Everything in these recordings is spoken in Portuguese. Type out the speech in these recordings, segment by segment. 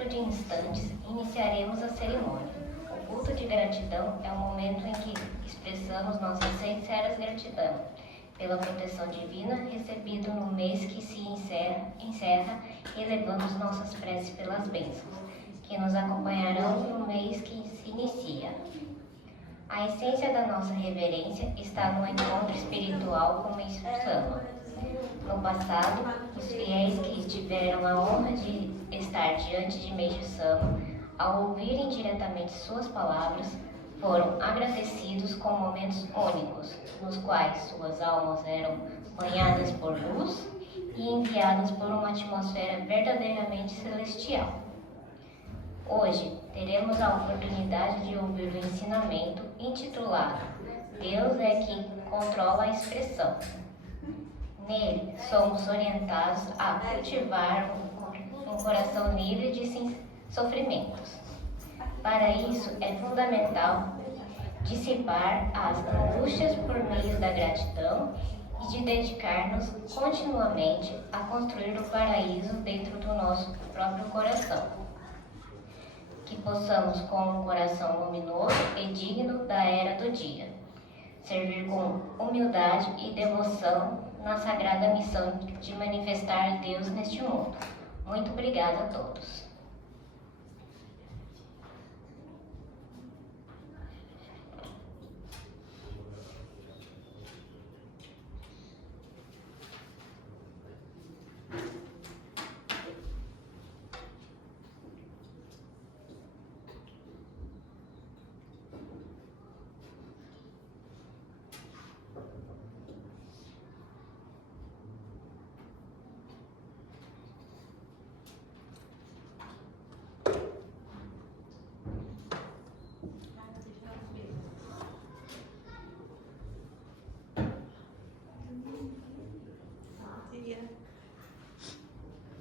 dentro de instantes, iniciaremos a cerimônia. O culto de gratidão é o momento em que expressamos nossa sincera gratidão pela proteção divina recebida no mês que se encerra, elevamos nossas preces pelas bênçãos, que nos acompanharão no mês que se inicia. A essência da nossa reverência está no encontro espiritual com Meixo Sama. No passado, os fiéis que tiveram a honra de estar diante de Meixo Sama, ao ouvirem diretamente suas palavras, foram agradecidos com momentos únicos, nos quais suas almas eram banhadas por luz e enviadas por uma atmosfera verdadeiramente celestial. Hoje, teremos a oportunidade de ouvir o ensinamento intitulado Deus é quem controla a expressão. Nele, somos orientados a cultivar um coração livre de sofrimentos. Para isso, é fundamental dissipar as angústias por meio da gratidão e de dedicar-nos continuamente a construir o paraíso dentro do nosso próprio coração. Que possamos, com um coração luminoso e digno da era do dia, servir com humildade e devoção na sagrada missão de manifestar Deus neste mundo. Muito obrigada a todos.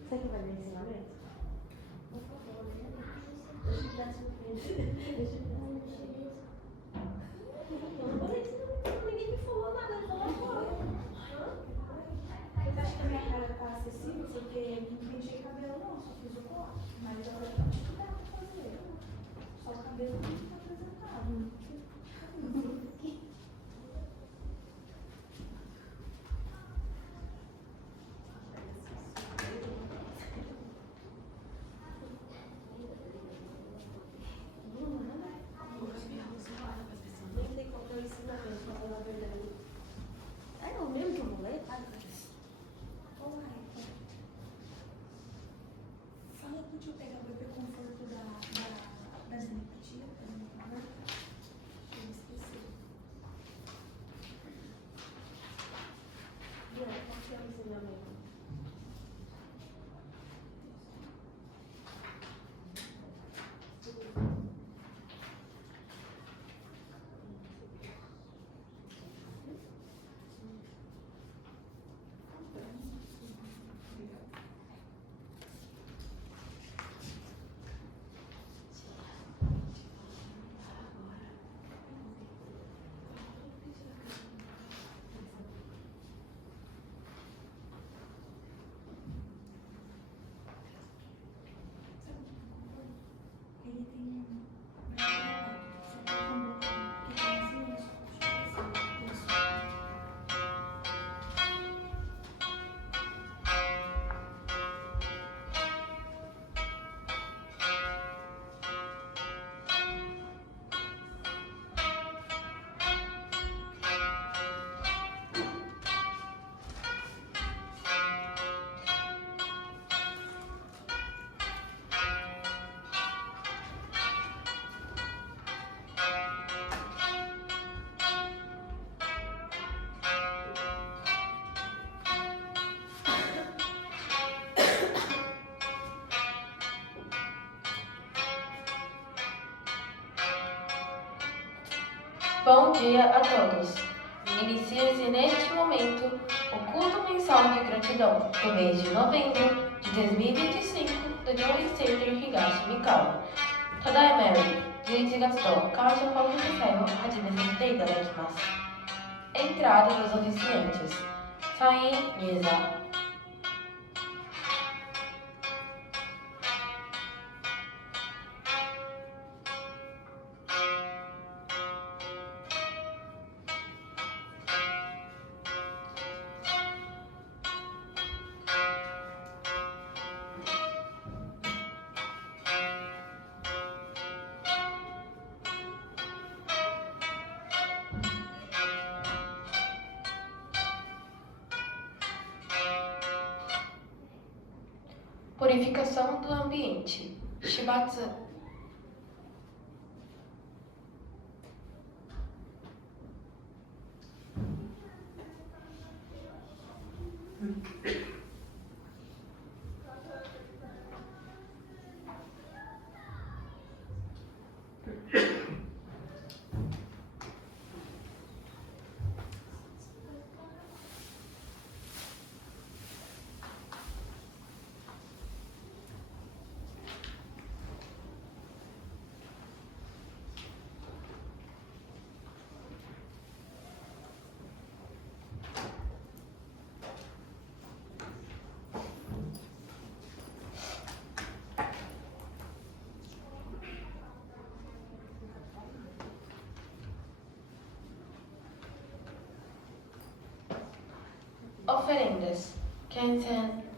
Você que vai ler ensinamento? Por favor, ninguém me falou nada, eu vou agora. Você acha que a minha cara tá acessível? Porque não pentei cabelo não, só fiz o corte. Mas eu acho que dá pra fazer. Só o cabelo não tá apresentado. Bom dia a todos! Inicia-se neste momento o culto mensal de gratidão do mês de novembro de 2025do Joy Center Higashi Mikawa. Tadaimari, 11月と感謝本日祭を始めさせていただきます。Entrada dos oficiantes. Saem mesa. Purificação do ambiente. Shibatsu. Oferendas. Kensen.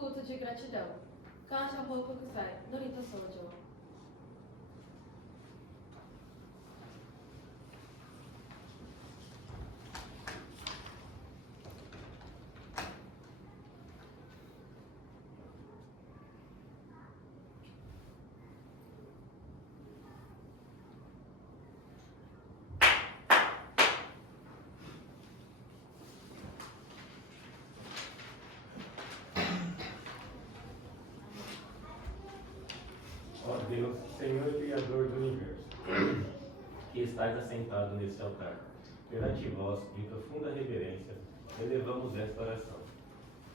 culto de gratidão. Kancha Hoku Kusai, Norito Sojo. Ó Deus, Senhor e Criador do Universo, que estás assentado nesse altar, perante vós, em profunda reverência, elevamos esta oração.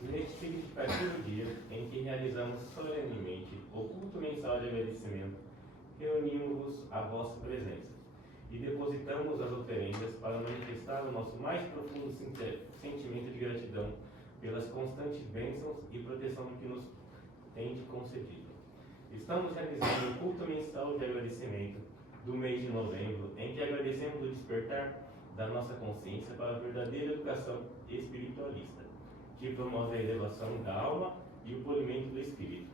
Neste significativo dia em que realizamos solenemente o culto mensal de agradecimento, reunimos-vos à vossa presença e depositamos as oferendas para manifestar o nosso mais profundo sentimento de gratidão pelas constantes bênçãos e proteção que nos tende concedido. Estamos realizando o culto mensal de agradecimento do mês de novembro, em que agradecemos o despertar da nossa consciência para a verdadeira educação espiritualista, que promove a elevação da alma e o polimento do espírito.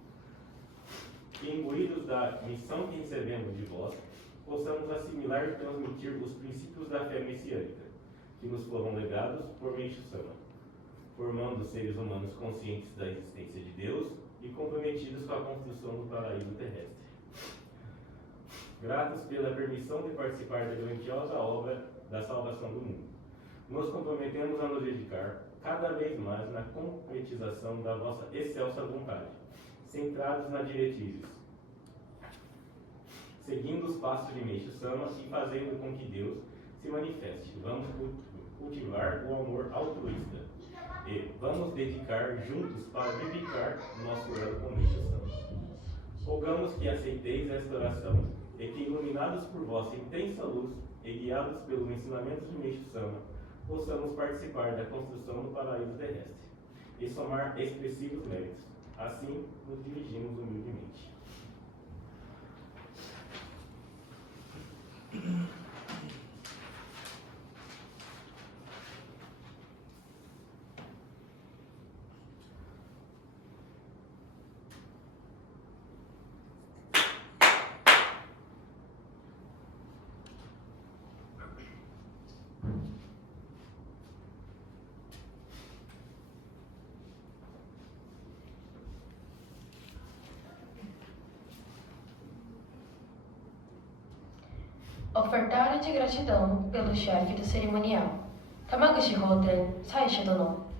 Que, imbuídos da missão que recebemos de vós, possamos assimilar e transmitir os princípios da fé messiânica, que nos foram legados por Meishu Sama, formando seres humanos conscientes da existência de Deus e comprometidos com a construção do paraíso terrestre. Gratos pela permissão de participar da grandiosa obra da salvação do mundo, nos comprometemos a nos dedicar cada vez mais na concretização da vossa excelsa vontade, centrados na diretrizes, seguindo os passos de Meishu Sama e fazendo com que Deus se manifeste. Vamos cultivar o amor altruísta e vamos dedicar juntos para vivificar nosso elo com Meishu Sama. Rogamos que aceiteis esta oração e que, iluminados por vossa intensa luz e guiados pelos ensinamentos de Meishu Sama, possamos participar da construção do paraíso terrestre e somar expressivos méritos. Assim, nos dirigimos humildemente. Ofertário de gratidão pelo chefe do cerimonial, Tamaguchi Hoten Saisho Dono.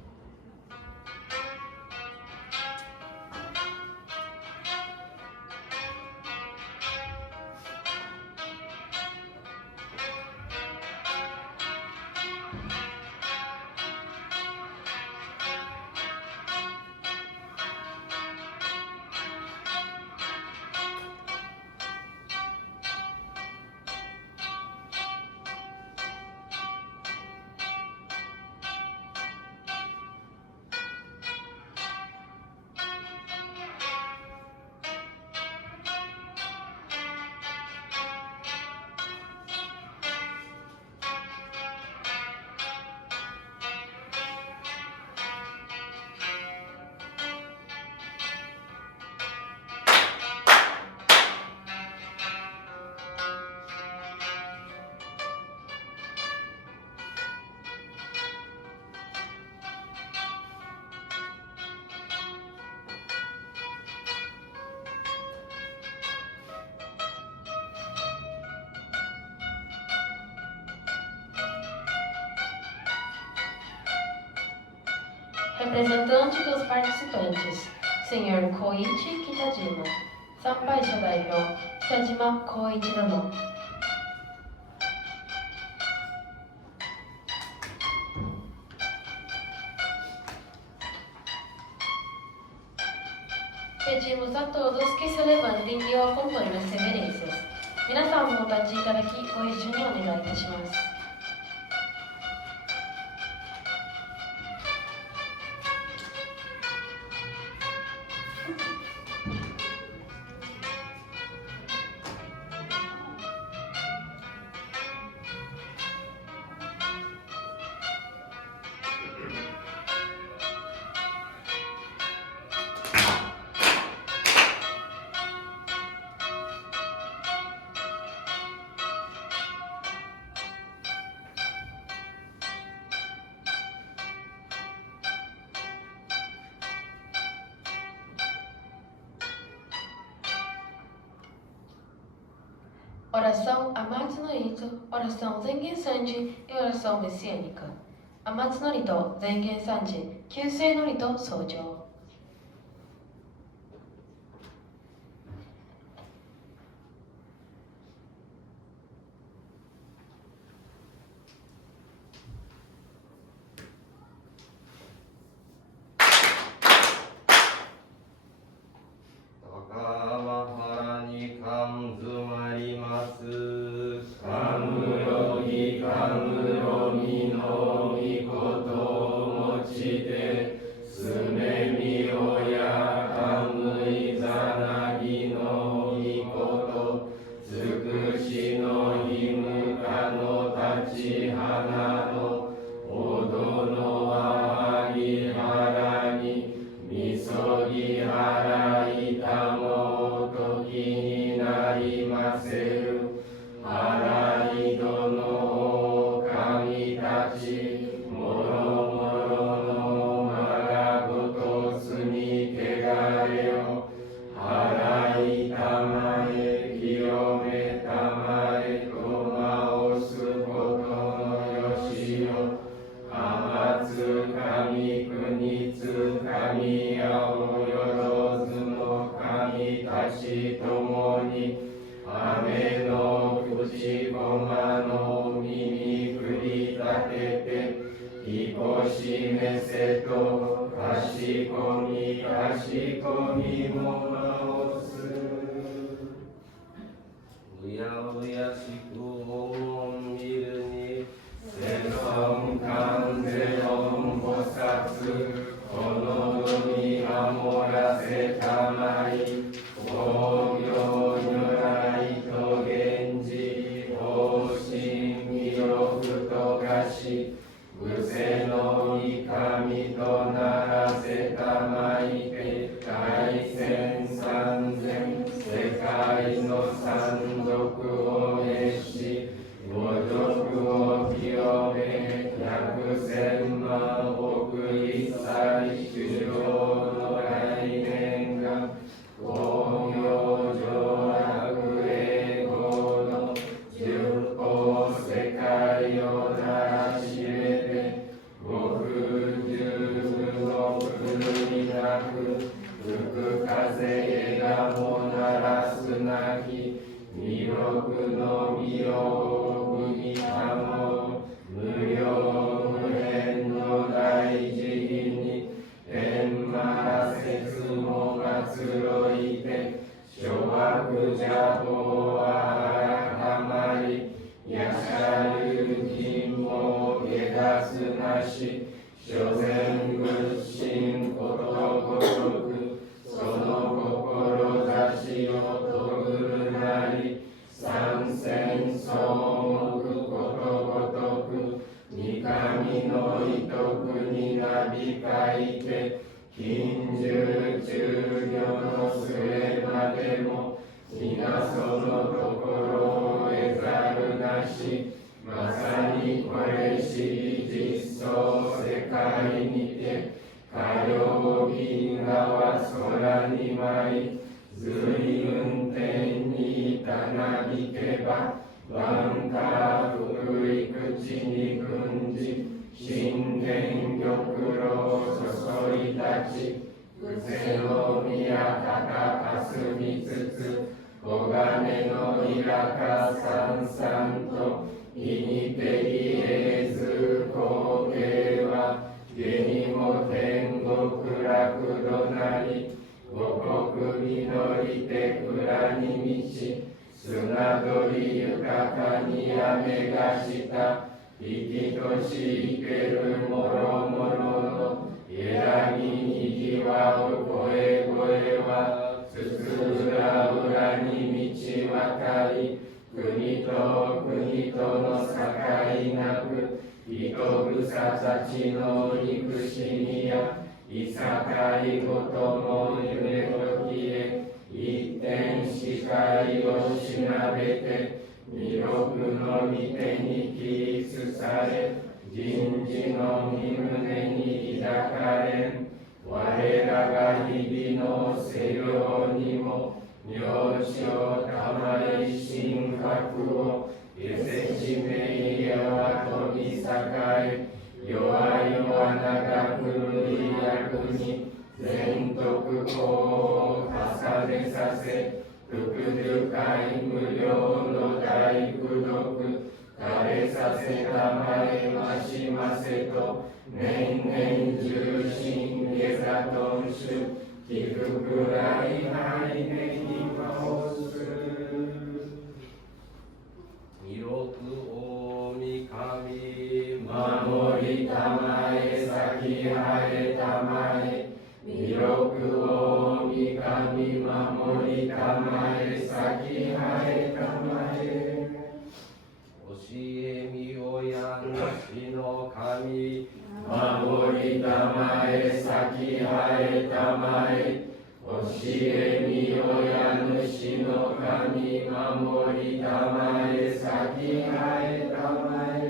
Representante dos participantes, Sr. Koichi Kitajima. Sanpaisha Daihyo, Kitajima Koichi Dono. Pedimos a todos que se levantem e o acompanhem nas reverências. Minasan mo otachi itadaki, go issho ni onegai itashimasu. oração Amatsu no Ito, oração Zengen Sanji e oração messiânica. Amatsu no Rito, Zengen Sanji, Kyusei no Rito, Soujou. 栄弱いは長く無役に全徳法を重ねさせ福深い無料の大功徳枯れさせたまえましませと年々重心下座とん主低くらいないねにまおす広く大神守りたまえ先生えたまえ弥勒大神守りたまえ先生えたまえ教えみ親主の神守りたまえ先生えたまえ教えみ親主の神守りたまえ先生えたまえ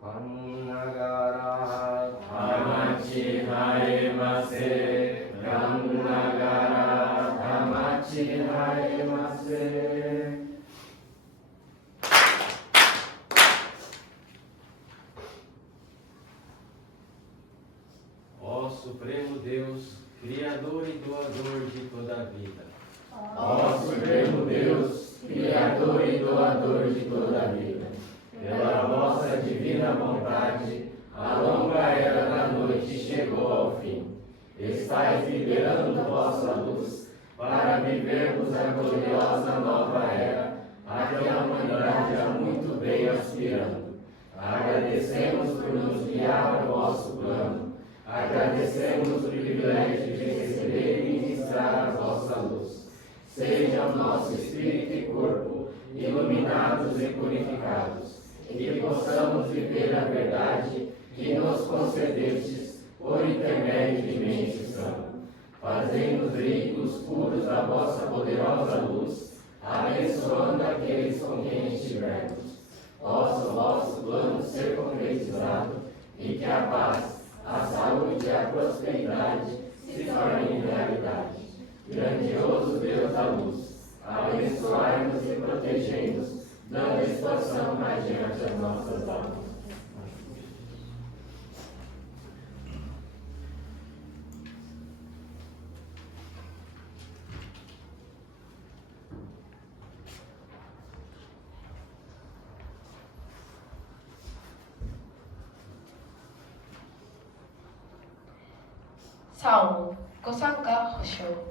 かんながらたまちはえませがんながらたまちはえませÓ Supremo Deus, Criador e doador de toda a vida. Ó Supremo Deus, Criador e doador de toda a vida, pela vossa divina vontade, a longa era da noite chegou ao fim. Estais liberando vossa luz para vivermos a gloriosa nova era, a que a humanidade há muito bem aspirando. Agradecemos por nos guiar ao vosso plano. Agradecemos o privilégio de receber e ministrar a vossa luz. Seja o nosso espírito e corpo iluminados e purificados, e que possamos viver a verdade que nos concedestes por intermédio de mente sã. Fazei-nos ricos, puros da vossa poderosa luz, abençoando aqueles com quem estivermos. Possa o vosso plano ser concretizado e que a paz, a saúde e a prosperidade se tornem realidade. Grandioso Deus da luz, abençoai-nos e protegei-nos, dando expansão mais diante às nossas almas. Salmo Kosaka Hosho.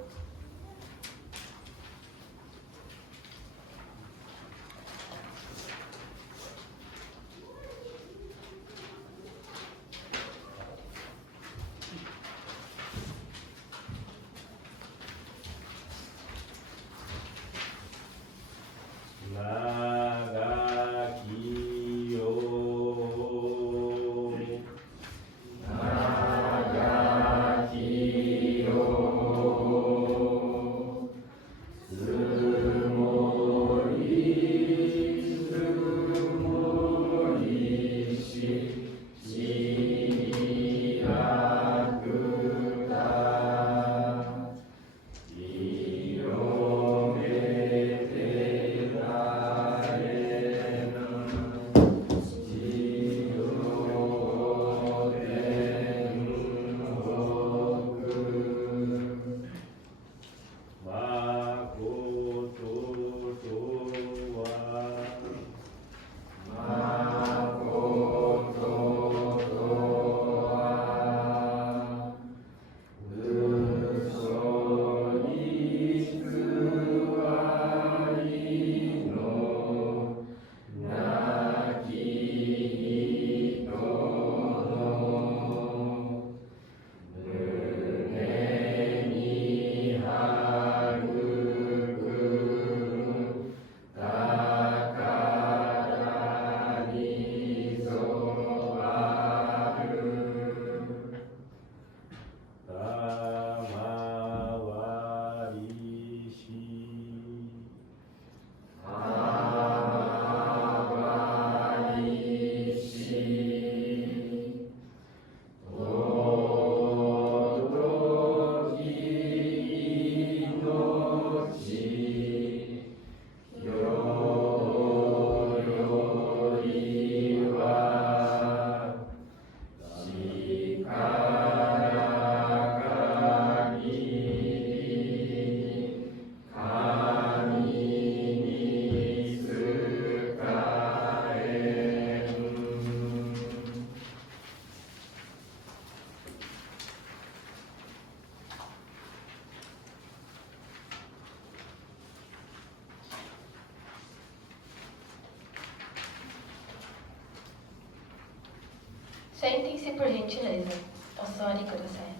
Sentem-se por gentileza. Ossori Kurosai.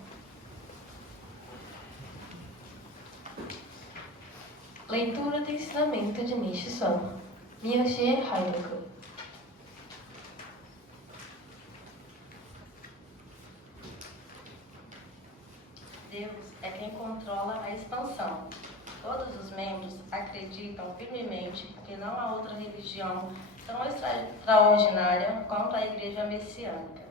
Leitura do ensinamento de Nishi Soma. Miyoshi Hairoku. Deus é quem controla a expansão. Todos os membros acreditam firmemente que não há outra religião tão extraordinária quanto a Igreja Messiânica.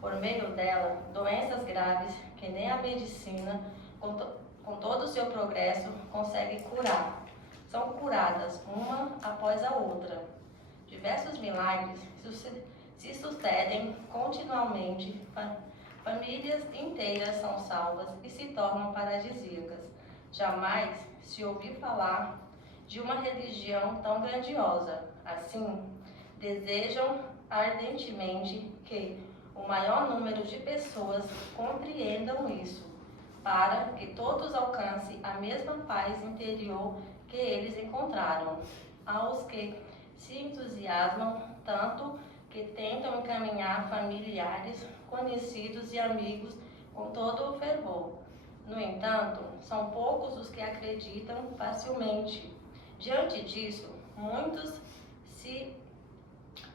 Por meio dela, doenças graves que nem a medicina, com todo o seu progresso, consegue curar. São curadas uma após a outra. Diversos milagres se sucedem continuamente. Famílias inteiras são salvas e se tornam paradisíacas. Jamais se ouviu falar de uma religião tão grandiosa. Assim, desejam ardentemente que o maior número de pessoas compreendam isso, para que todos alcancem a mesma paz interior que eles encontraram. Aos que se entusiasmam tanto que tentam encaminhar familiares, conhecidos e amigos com todo o fervor. No entanto, são poucos os que acreditam facilmente. Diante disso, muitos se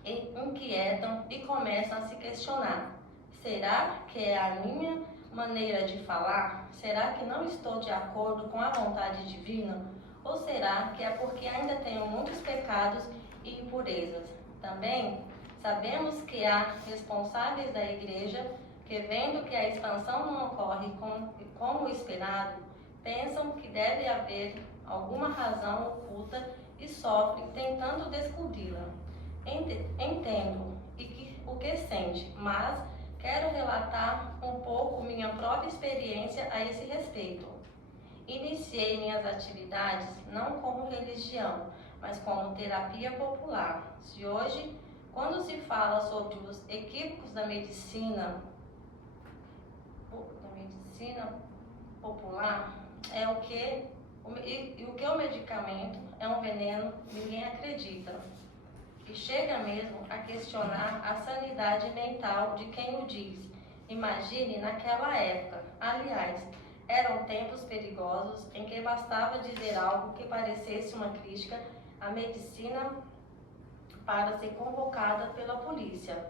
inquietam e começam a se questionar: será que é a minha maneira de falar? Será que não estou de acordo com a vontade divina? Ou será que é porque ainda tenho muitos pecados e impurezas? Também sabemos que há responsáveis da igreja que, vendo que a expansão não ocorre como esperado, pensam que deve haver alguma razão oculta e sofrem tentando descobri-la. Entendo o que sente, mas quero relatar um pouco minha própria experiência a esse respeito. Iniciei minhas atividades não como religião, mas como terapia popular. Se hoje, quando se fala sobre os equívocos da medicina popular, o que o medicamento é um veneno, ninguém acredita. E chega mesmo a questionar a sanidade mental de quem o diz. Imagine naquela época. Aliás, eram tempos perigosos em que bastava dizer algo que parecesse uma crítica à medicina para ser convocada pela polícia.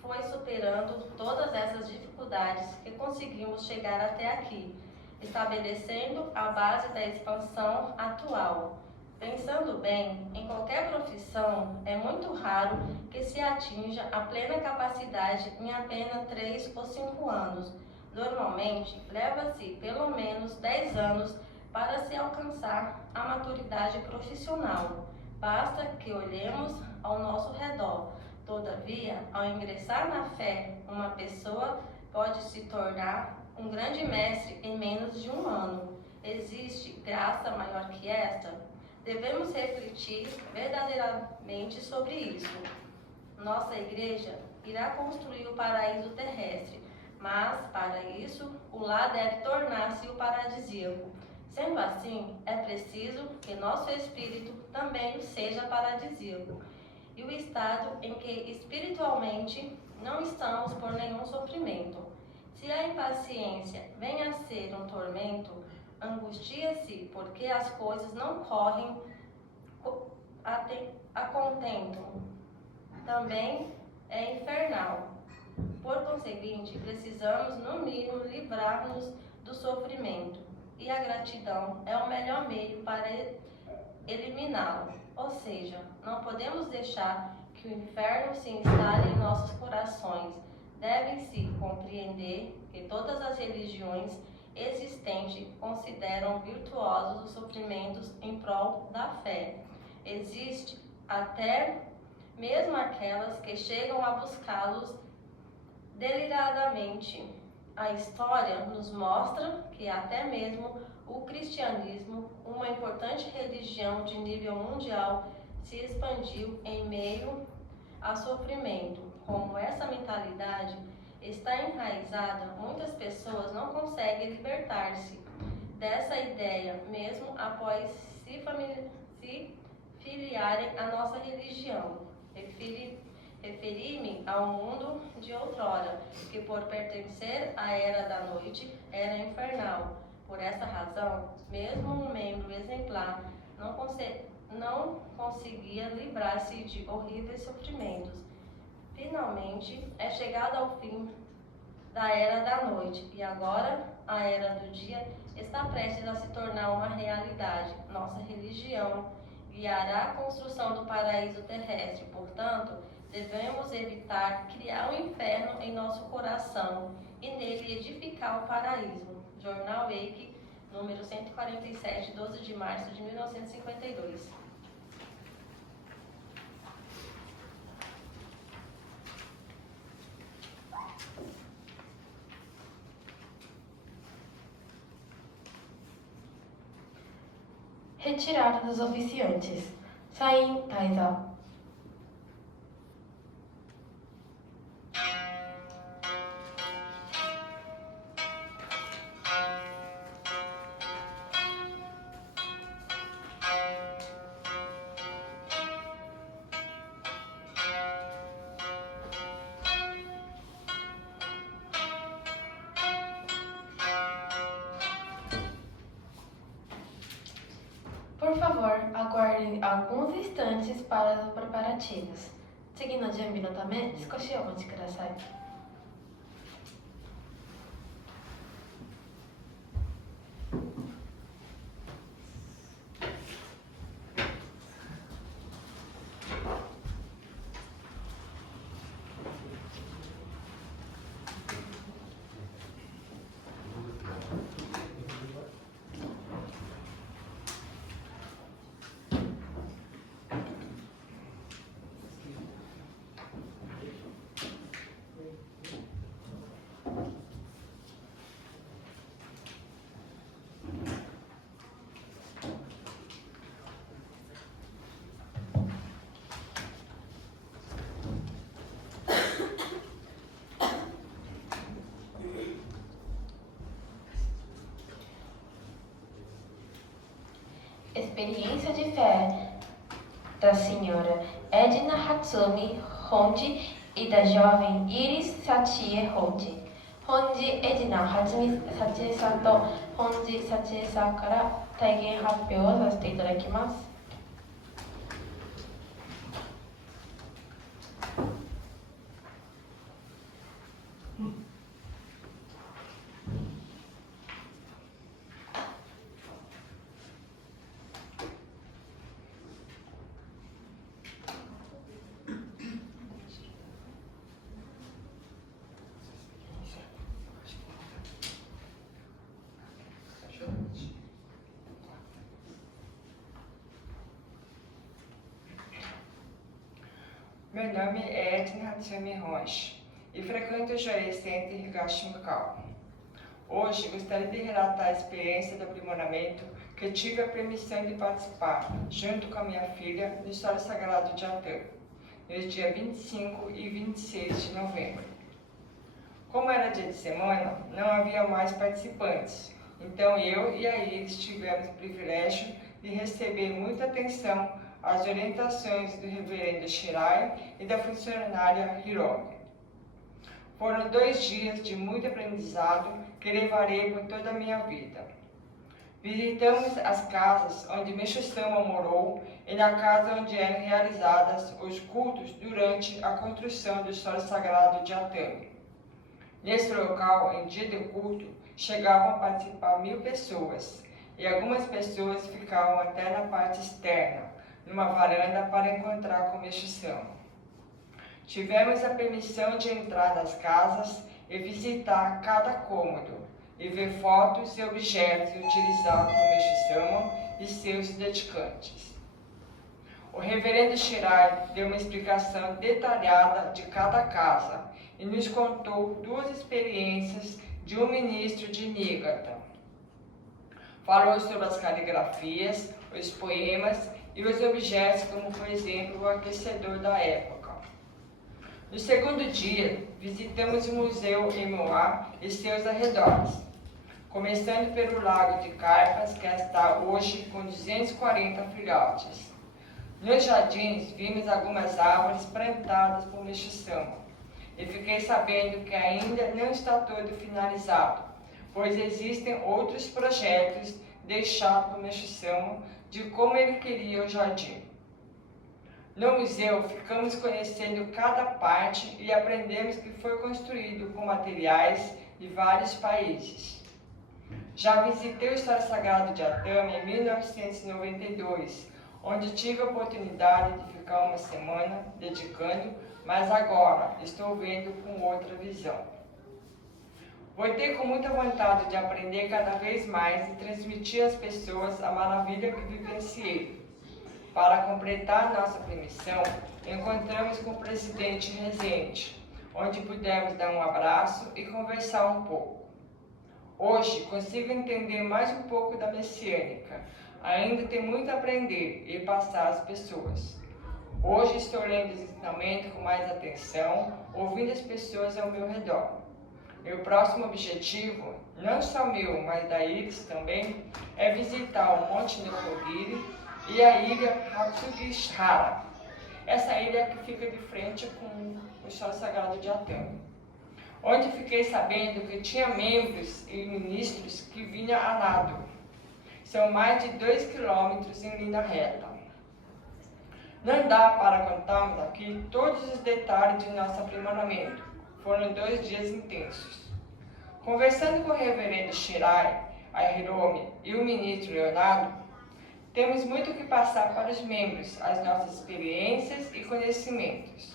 Foi superando todas essas dificuldades que conseguimos chegar até aqui, estabelecendo a base da expansão atual. Pensando bem, em qualquer profissão, é muito raro que se atinja a plena capacidade em apenas 3 ou 5 anos. Normalmente, leva-se pelo menos 10 anos para se alcançar a maturidade profissional. Basta que olhemos ao nosso redor. Todavia, ao ingressar na fé, uma pessoa pode se tornar um grande mestre em menos de 1 ano. Existe graça maior que esta? Devemos refletir verdadeiramente sobre isso. Nossa igreja irá construir o paraíso terrestre, mas, para isso, o lar deve tornar-se o paradisíaco. Sendo assim, é preciso que nosso espírito também seja paradisíaco, e o estado em que espiritualmente não estamos por nenhum sofrimento. Se a impaciência vem a ser um tormento, angustia-se porque as coisas não correm a contento. Também é infernal. Por conseguinte, precisamos, no mínimo, livrar-nos do sofrimento. E a gratidão é o melhor meio para eliminá-lo. Ou seja, não podemos deixar que o inferno se instale em nossos corações. Deve-se compreender que todas as religiões existentes consideram virtuosos os sofrimentos em prol da fé. Existe até mesmo aquelas que chegam a buscá-los deliradamente. A história nos mostra que até mesmo o cristianismo, uma importante religião de nível mundial, se expandiu em meio a sofrimento. Como essa mentalidade está enraizada, muitas pessoas não conseguem libertar-se dessa ideia, mesmo após se filiarem à nossa religião. Referi-me ao mundo de outrora, que por pertencer à era da noite, era infernal. Por essa razão, mesmo um membro exemplar não conseguia livrar-se de horríveis sofrimentos. Finalmente, é chegado ao fim da era da noite, e agora a era do dia está prestes a se tornar uma realidade. Nossa religião guiará a construção do paraíso terrestre, portanto, devemos evitar criar um inferno em nosso coração e nele edificar o paraíso. Jornal Wake, número 147, 12 de março de 1952. Retirada dos oficiantes. Sain Taizal. Por favor, aguardem alguns instantes para os preparativos. 次の準備のため少しお待ちください。Experiência de fé da senhora Edna Hatsumi Honji e da jovem Iris Satie Honji. Honji Edna Hatsumi Satie さんとHonji Satie さんから体現発表をさせていただきます。Meu nome é Edna Hatsumi Honji e frequento o Joy Center Higashimukawa. Hoje gostaria de relatar a experiência de aprimoramento que tive a permissão de participar, junto com a minha filha, no História Sagrado de Atã, nos dias 25 e 26 de novembro. Como era dia de semana, não havia mais participantes, então eu e a Iris tivemos o privilégio de receber muita atenção às orientações do reverendo Shirai e da funcionária Hiromi. Foram 2 dias de muito aprendizado que levarei por toda a minha vida. Visitamos as casas onde Meixo-sama morou e na casa onde eram realizadas os cultos durante a construção do História Sagrado de Atami. Nesse local, em dia de culto, chegavam a participar 1000 pessoas e algumas pessoas ficavam até na parte externa, numa varanda para encontrar com Meixo-sama. Tivemos a permissão de entrar nas casas e visitar cada cômodo e ver fotos e objetos utilizados por Meixo-sama e seus dedicantes. O reverendo Shirai deu uma explicação detalhada de cada casa e nos contou 2 experiências de um ministro de Niigata. Falou sobre as caligrafias, os poemas e os objetos, como por exemplo o aquecedor da época. No segundo dia, visitamos o Museu Emoá e seus arredores, começando pelo Lago de Carpas, que está hoje com 240 filhotes. Nos jardins, vimos algumas árvores plantadas por Meixo Sama e fiquei sabendo que ainda não está todo finalizado, pois existem outros projetos deixados por Meixo Sama de como ele queria o jardim. No museu, ficamos conhecendo cada parte e aprendemos que foi construído com materiais de vários países. Já visitei o Estado Sagrado de Atami em 1992, onde tive a oportunidade de ficar uma semana dedicando, mas agora estou vendo com outra visão. Voltei com muita vontade de aprender cada vez mais e transmitir às pessoas a maravilha que vivenciei. Para completar nossa permissão, encontramos com o presidente Rezende, onde pudemos dar um abraço e conversar um pouco. Hoje consigo entender mais um pouco da messiânica. Ainda tem muito a aprender e passar às pessoas. Hoje estou lendo os ensinamentos com mais atenção, ouvindo as pessoas ao meu redor. Meu próximo objetivo, não só meu, mas da Iris também, é visitar o Monte Nokogiri e a ilha Hatsugishara. Essa ilha que fica de frente com o Estado Sagrado de Atami, onde fiquei sabendo que tinha membros e ministros que vinham a nado. São mais de 2 quilômetros em linha reta. Não dá para contarmos aqui todos os detalhes de nosso aprimoramento. Foram 2 dias intensos. Conversando com o reverendo Shirai, a Hiromi e o ministro Leonardo, temos muito o que passar para os membros, as nossas experiências e conhecimentos.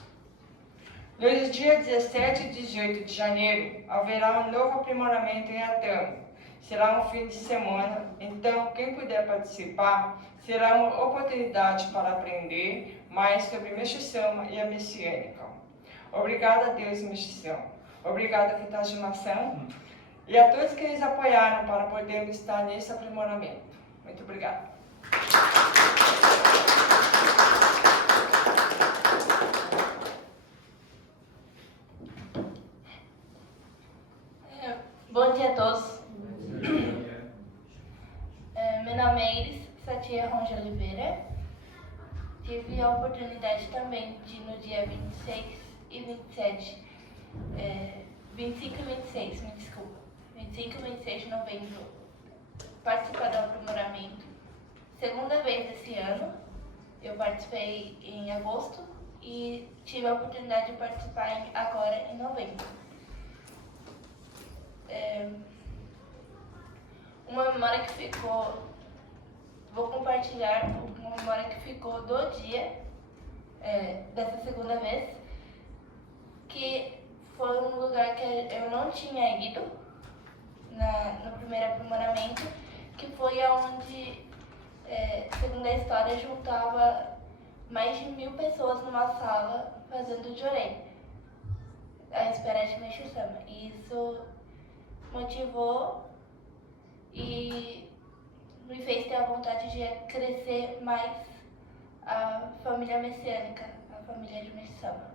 Nos dias 17 e 18 de janeiro, haverá um novo aprimoramento em Atami. Será um fim de semana, então quem puder participar, será uma oportunidade para aprender mais sobre Meixo Sama e a messiânica. Obrigada a Deus, Meixo Sama. Obrigada, Kitajimação, e a todos que nos apoiaram para podermos estar nesse aprimoramento. Muito obrigada. Bom dia a todos. Meu nome é Iris Satia Ronge Oliveira. Tive a oportunidade também de no dia 26 e 27, 25 e 26, me desculpa, 25 e 26 de novembro, participar do aprimoramento. Segunda vez esse ano, eu participei em agosto e tive a oportunidade de participar agora em novembro. Uma memória que ficou, vou compartilhar uma memória que ficou do dia, dessa segunda vez, que foi um lugar que eu não tinha ido no primeiro aprimoramento, que foi onde, segundo a história, juntava mais de 1000 pessoas numa sala fazendo jorei, à espera de Meixo Sama. E isso motivou e me fez ter a vontade de crescer mais a família messiânica, a família de Meixo Sama.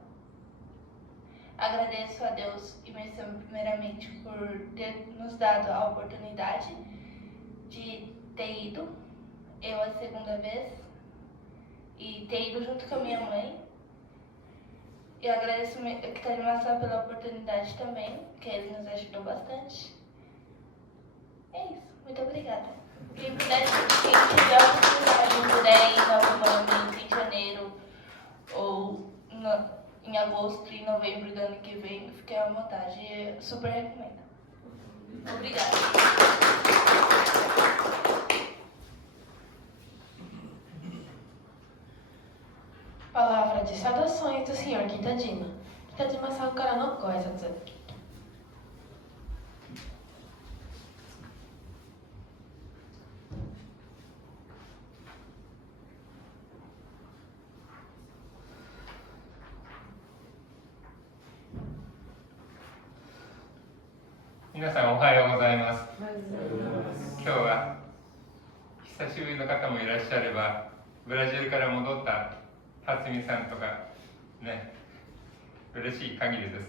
Agradeço a Deus e Meixo Sama primeiramente por ter nos dado a oportunidade de ter ido, eu a segunda vez, e ter ido junto com a minha mãe. E agradeço a Kitarimasan pela oportunidade também, que ele nos ajudou bastante. É isso, muito obrigada. Quem tiver a oportunidade de puder ir no aprimoramento em janeiro ou em agosto e novembro do ano que vem, fiquem à vontade, eu super recomendo. Obrigada. Palavra de saudações do Sr. Kitadima. Kitadima-sanからのご挨拶。皆さんおはようございます。今日は久しぶりの方もいらっしゃれば、ブラジルから戻った初見さんとかね、嬉しい限りです。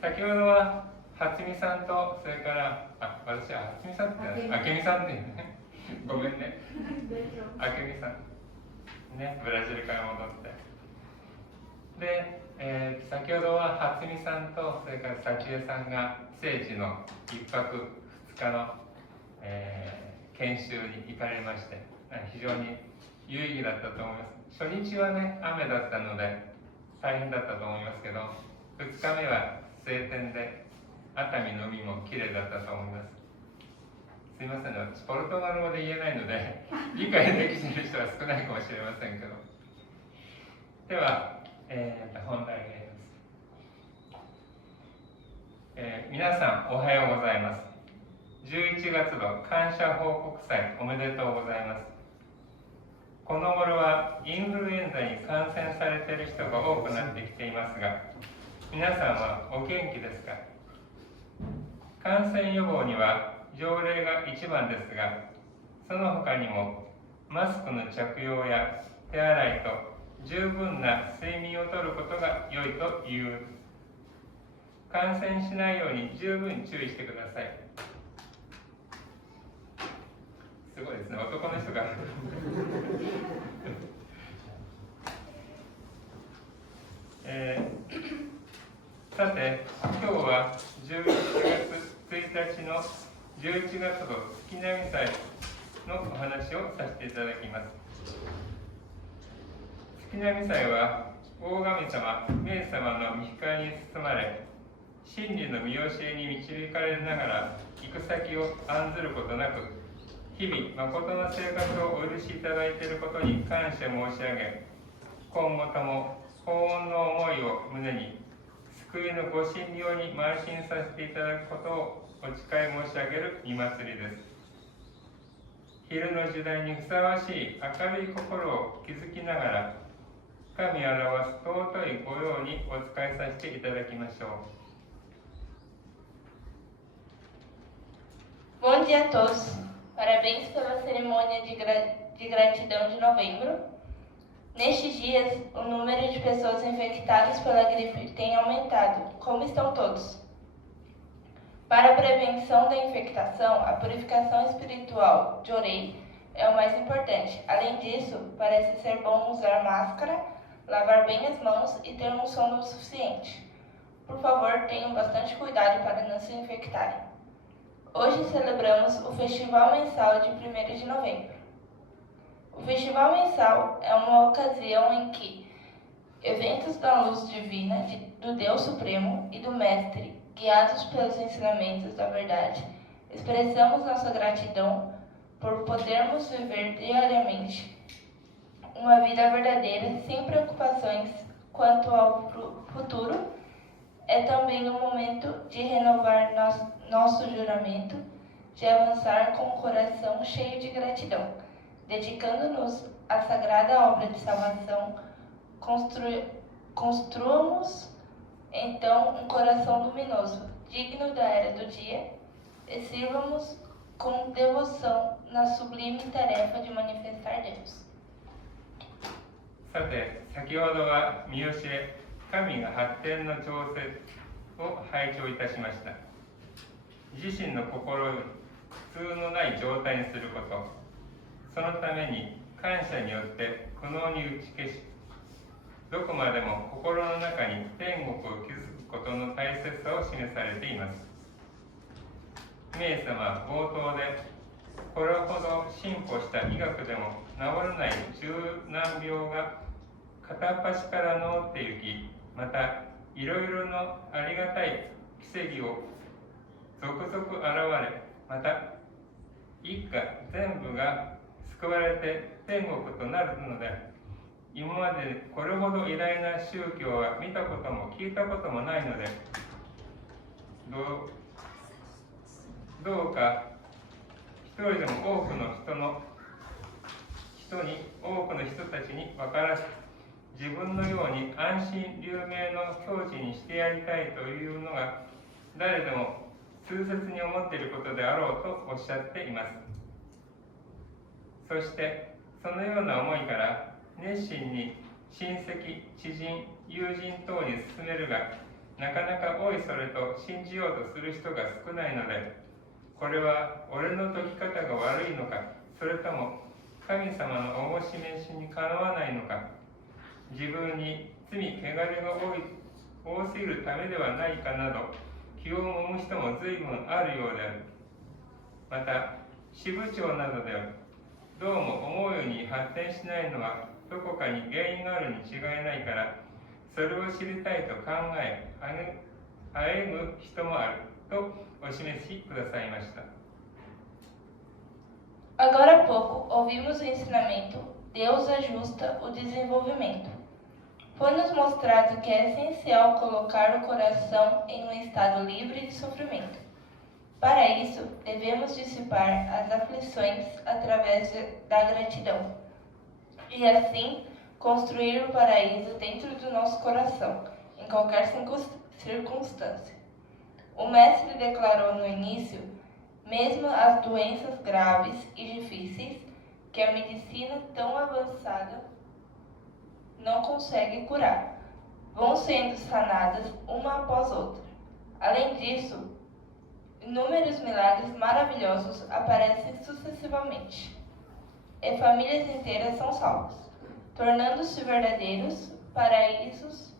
先ほどは初見さんと、それから私は初見さんって明美さんっていうね、ごめんね、明美さんね、ブラジルから戻って。で、先ほどは初美さんとそれから幸恵さんが聖地の1泊2日の、研修に行かれまして、非常に有意義だったと思います。初日はね、雨だったので大変だったと思いますけど、2日目は晴天で熱海の海も綺麗だったと思います。すいません、私ポルトガル語で言えないので理解できている人は少ないかもしれませんけど。では、本題になります。皆さんおはようございます。11月の感謝報告祭おめでとうございます。この頃はインフルエンザに感染されている人が多くなってきていますが、皆さんはお元気ですか？感染予防には条例が一番ですが、その他にもマスクの着用や手洗いと十分な睡眠をとることが良いという。感染しないように十分注意してください。すごいですね、男の人がさて、今日は11月1日の11月号月並祭のお話をさせていただきます。月並祭は大神様、明様の御光に包まれ、真理の見教えに導かれながら行く先を案ずることなく、日々誠の生活をお許しいただいていることに感謝申し上げ、今後とも幸運の思いを胸に救いのご神領に邁進させていただくことをお誓い申し上げる御祭りです。昼の時代にふさわしい明るい心を築きながら、神を表す尊い御用にお仕えさせていただきましょう。Bom dia a todos. Parabéns pela cerimônia de gratidão de novembro. Nestes dias, o número de pessoas infectadas pela gripe tem aumentado. Como estão todos? Para a prevenção da infectação, a purificação espiritual de Orei é o mais importante. Além disso, parece ser bom usar máscara, lavar bem as mãos e ter um sono suficiente. Por favor, tenham bastante cuidado para não se infectarem. Hoje celebramos o Festival Mensal de 1º de novembro. O Festival Mensal é uma ocasião em que eventos da luz divina do Deus Supremo e do Mestre, guiados pelos ensinamentos da verdade, expressamos nossa gratidão por podermos viver diariamente uma vida verdadeira sem preocupações quanto ao futuro. É também um momento de renovar nosso juramento, de avançar com o coração cheio de gratidão, dedicando-nos à sagrada obra de salvação. Construamos então um coração luminoso, digno da era do dia, e sirvamos com devoção na sublime tarefa de manifestar Deus. さて、先ほどは見教え、神が発展の調整を拝聴いたしました。自身の心を苦痛のない状態にすること、そのために感謝によって苦悩に打ち消し、どこまでも心の中に天国を築くことの大切さを示されています。明様冒頭で、これほど進歩した医学でも治らない重難病が片っ端から治ってゆき、またいろいろのありがたい奇跡を続々現れ、また一家全部が救われて天国となるので、今までこれほど偉大な宗教は見たことも聞いたこともないので、どうか一人でも多くの人たちに分からせ、自分のように安心流明の境地にしてやりたいというのが誰でも痛切に思っていることであろうとおっしゃっています。そしてそのような思いから熱心に親戚、知人、友人等に勧めるが、なかなかおいそれと信じようとする人が少ないので、これは俺の解き方が悪いのか、それとも神様のおもしめしにかなわないのか、自分に罪汚れが多すぎるためではないかなど気をもむ人も随分あるようである。また支部長などではどうも思うように発展しないのはどこかに原因があるに違いないから、それを知りたいと考えあえぐ人もあるとお示しくださいました。 Agora há pouco ouvimos o ensinamento Deus ajusta o desenvolvimento. Foi-nos mostrado que é essencial colocar o coração em um estado livre de sofrimento. Para isso, devemos dissipar as aflições através da gratidão e assim construir o paraíso dentro do nosso coração, em qualquer circunstância. O Mestre declarou no início, mesmo as doenças graves e difíceis que a medicina tão avançada não consegue curar, vão sendo sanadas uma após outra. Além disso, inúmeros milagres maravilhosos aparecem sucessivamente, e famílias inteiras são salvas, tornando-se verdadeiros paraísos.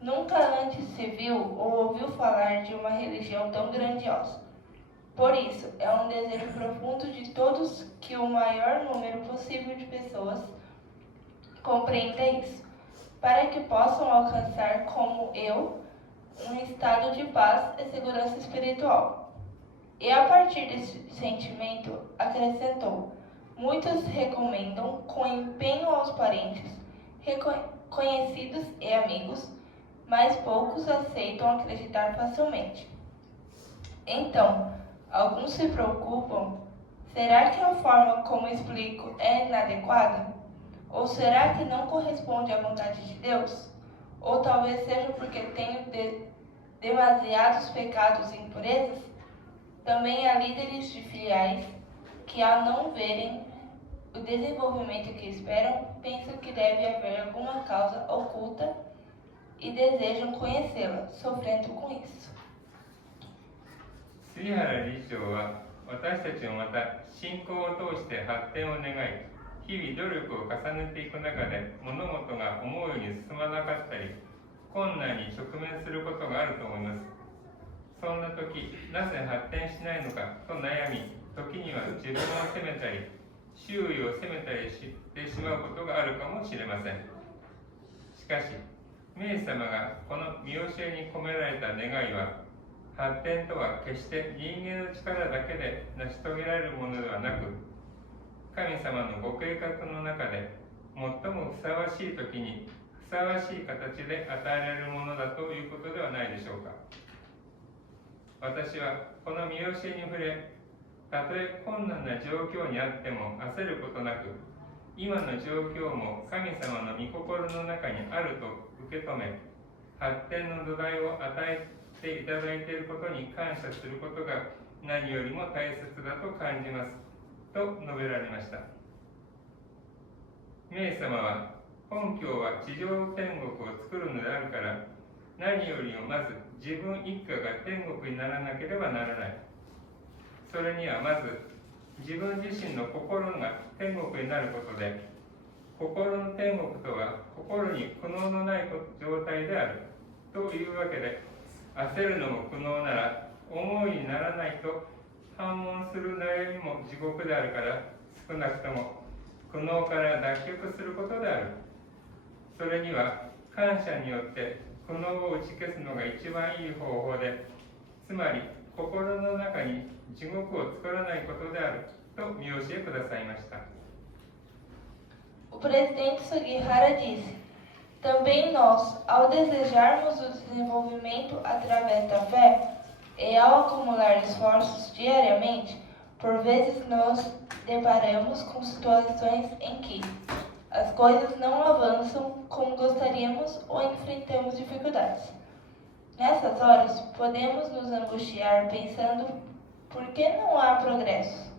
Nunca antes se viu ou ouviu falar de uma religião tão grandiosa. Por isso, é um desejo profundo de todos que o maior número possível de pessoas compreenda isso, para que possam alcançar, como eu, um estado de paz e segurança espiritual. E a partir desse sentimento, acrescentou, muitos recomendam com empenho aos parentes, conhecidos e amigos, mas poucos aceitam acreditar facilmente. Então, alguns se preocupam, será que a forma como explico é inadequada? Ou será que não corresponde à vontade de Deus? Ou talvez seja porque tenho demasiados pecados e impurezas? Também há líderes de filiais que, ao não verem o desenvolvimento que esperam, pensam que deve haver alguma causa oculta e desejam conhecê-la, sofrendo com isso. 杉原理事長は私たちもまた信仰を通して発展を願い、日々努力を重ねていく中で物事が思うように進まなかったり困難に直面することがあると思います。そんな時、なぜ発展しないのかと悩み、時には自分を責めたり周囲を責めたりしてしまうことがあるかもしれません。しかし明様がこの見教えに込められた願いは、発展とは決して人間の力だけで成し遂げられるものではなく、神様のご計画の中で最もふさわしい時にふさわしい形で与えられるものだということではないでしょうか。私はこの見教えに触れ、たとえ困難な状況にあっても焦ることなく、今の状況も神様の御心の中にあると受け止め、発展の土台を与えていただいていることに感謝することが何よりも大切だと感じますと述べられました。明様は本教は地上天国を作るのであるから、何よりもまず自分一家が天国にならなければならない。それにはまず自分自身の心が天国になることで、心の天国とは心に苦悩のない状態であるというわけで、焦るのも苦悩なら思いにならないと反問する悩みも地獄であるから、少なくとも苦悩から脱却することである。それには感謝によって苦悩を打ち消すのが一番いい方法で、つまり心の中に地獄を作らないことであると見教えくださいました。 O presidente Sugihara disse, também nós, ao desejarmos o desenvolvimento através da fé e ao acumular esforços diariamente, por vezes nos deparamos com situações em que as coisas não avançam como gostaríamos ou enfrentamos dificuldades. Nessas horas, podemos nos angustiar pensando por que não há progresso,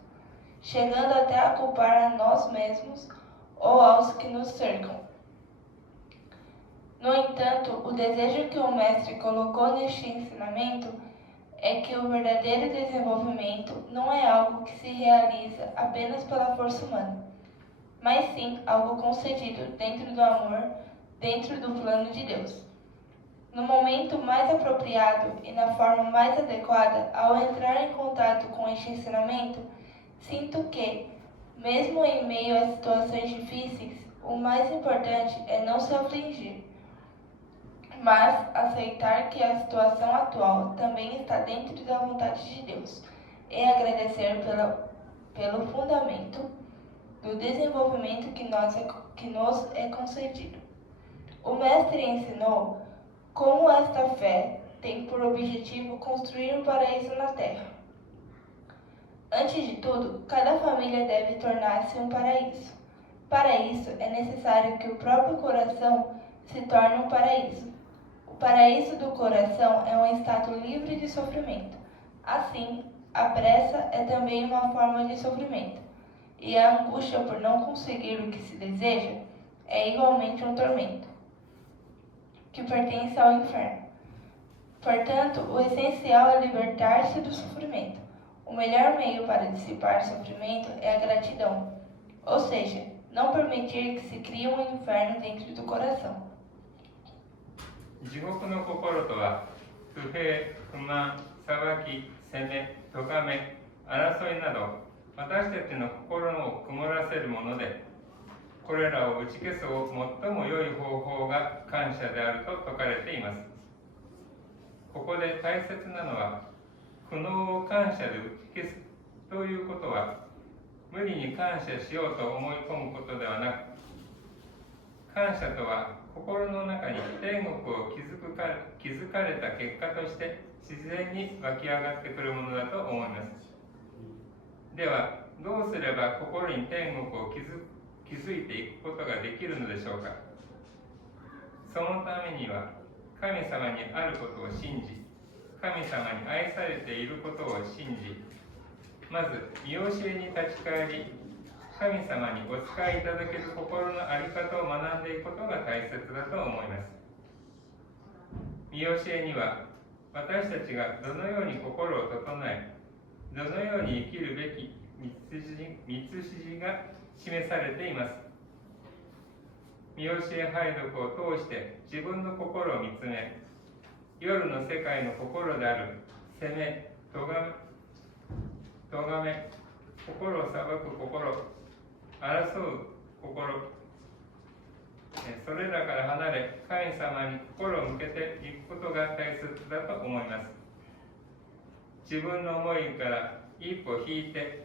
chegando até a culpar a nós mesmos ou aos que nos cercam. No entanto, o desejo que o Mestre colocou neste ensinamento é que o verdadeiro desenvolvimento não é algo que se realiza apenas pela força humana, mas sim algo concedido dentro do amor, dentro do plano de Deus. No momento mais apropriado e na forma mais adequada, ao entrar em contato com este ensinamento, sinto que, mesmo em meio a situações difíceis, o mais importante é não se afligir, mas aceitar que a situação atual também está dentro da vontade de Deus e agradecer pelo fundamento do desenvolvimento que nos é concedido. O Mestre ensinou como esta fé tem por objetivo construir o paraíso na Terra. Antes de tudo, cada família deve tornar-se um paraíso. Para isso, é necessário que o próprio coração se torne um paraíso. O paraíso do coração é um estado livre de sofrimento. Assim, a pressa é também uma forma de sofrimento, e a angústia por não conseguir o que se deseja é igualmente um tormento, que pertence ao inferno. Portanto, o essencial é libertar-se do sofrimento. O melhor meio para dissipar o sofrimento é a gratidão, ou seja, não permitir que se crie um inferno dentro do coração. 地獄の心とは、不平、不満、裁き、責め、咎め、争いなど、私たちの心を曇らせるもので、これらを打ち消す最も良い方法が感謝であると説かれています。ここで大切なのは、苦悩を感謝で打ち消すということは、無理に感謝しようと思い込むことではなく、感謝とは心の中に天国を築かれた結果として自然に湧き上がってくるものだと思います。では、どうすれば心に天国を築いていくことができるのでしょうか。そのためには、神様にあることを信じ、神様に愛されていることを信じ、まず見教えに立ち返り、神様にお仕えいただける心の在り方を学んでいくことが大切だと思います。見教えには、私たちがどのように心を整え、どのように生きるべき道筋が示されています。見教え拝読を通して自分の心を見つめ、夜の世界の心である責め、咎め、心を裁く心、争う心、それらから離れ、神様に心を向けていくことが大切だと思います。自分の思いから一歩引いて、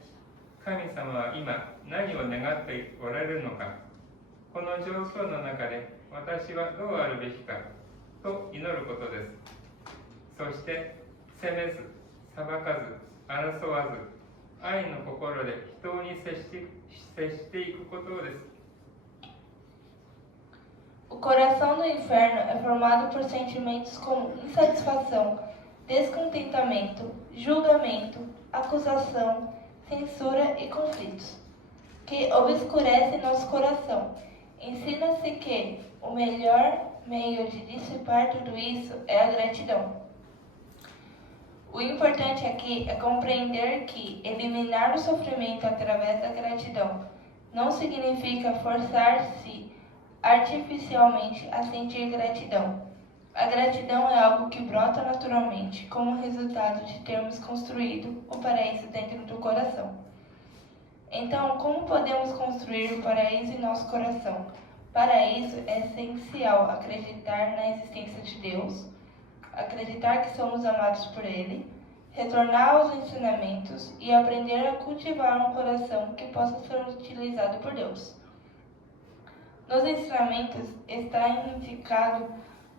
神様は今何を願っておられるのか、この状況の中で私はどうあるべきかと祈ることです。そして責めず、裁かず、争わず、愛の心で人に接していくことです。O coração do inferno é formado por sentimentos como insatisfação, descontentamento, julgamento, acusação, censura e conflitos, que obscurecem nosso coração. Ensina-se que o melhor meio de dissipar tudo isso é a gratidão. O importante aqui é compreender que eliminar o sofrimento através da gratidão não significa forçar-se artificialmente a sentir gratidão. A gratidão é algo que brota naturalmente como resultado de termos construído o paraíso dentro do coração. Então, como podemos construir o paraíso em nosso coração? Para isso, é essencial acreditar na existência de Deus, acreditar que somos amados por Ele, retornar aos ensinamentos e aprender a cultivar um coração que possa ser utilizado por Deus. Nos ensinamentos está indicado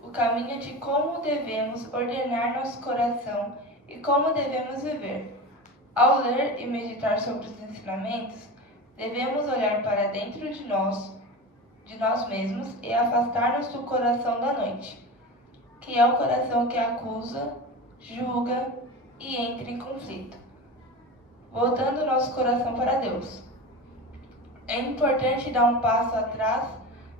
o caminho de como devemos ordenar nosso coração e como devemos viver. Ao ler e meditar sobre os ensinamentos, devemos olhar para dentro de nós mesmos e afastar-nos do coração da noite, que é o coração que acusa, julga e entra em conflito, voltando nosso coração para Deus. É importante dar um passo atrás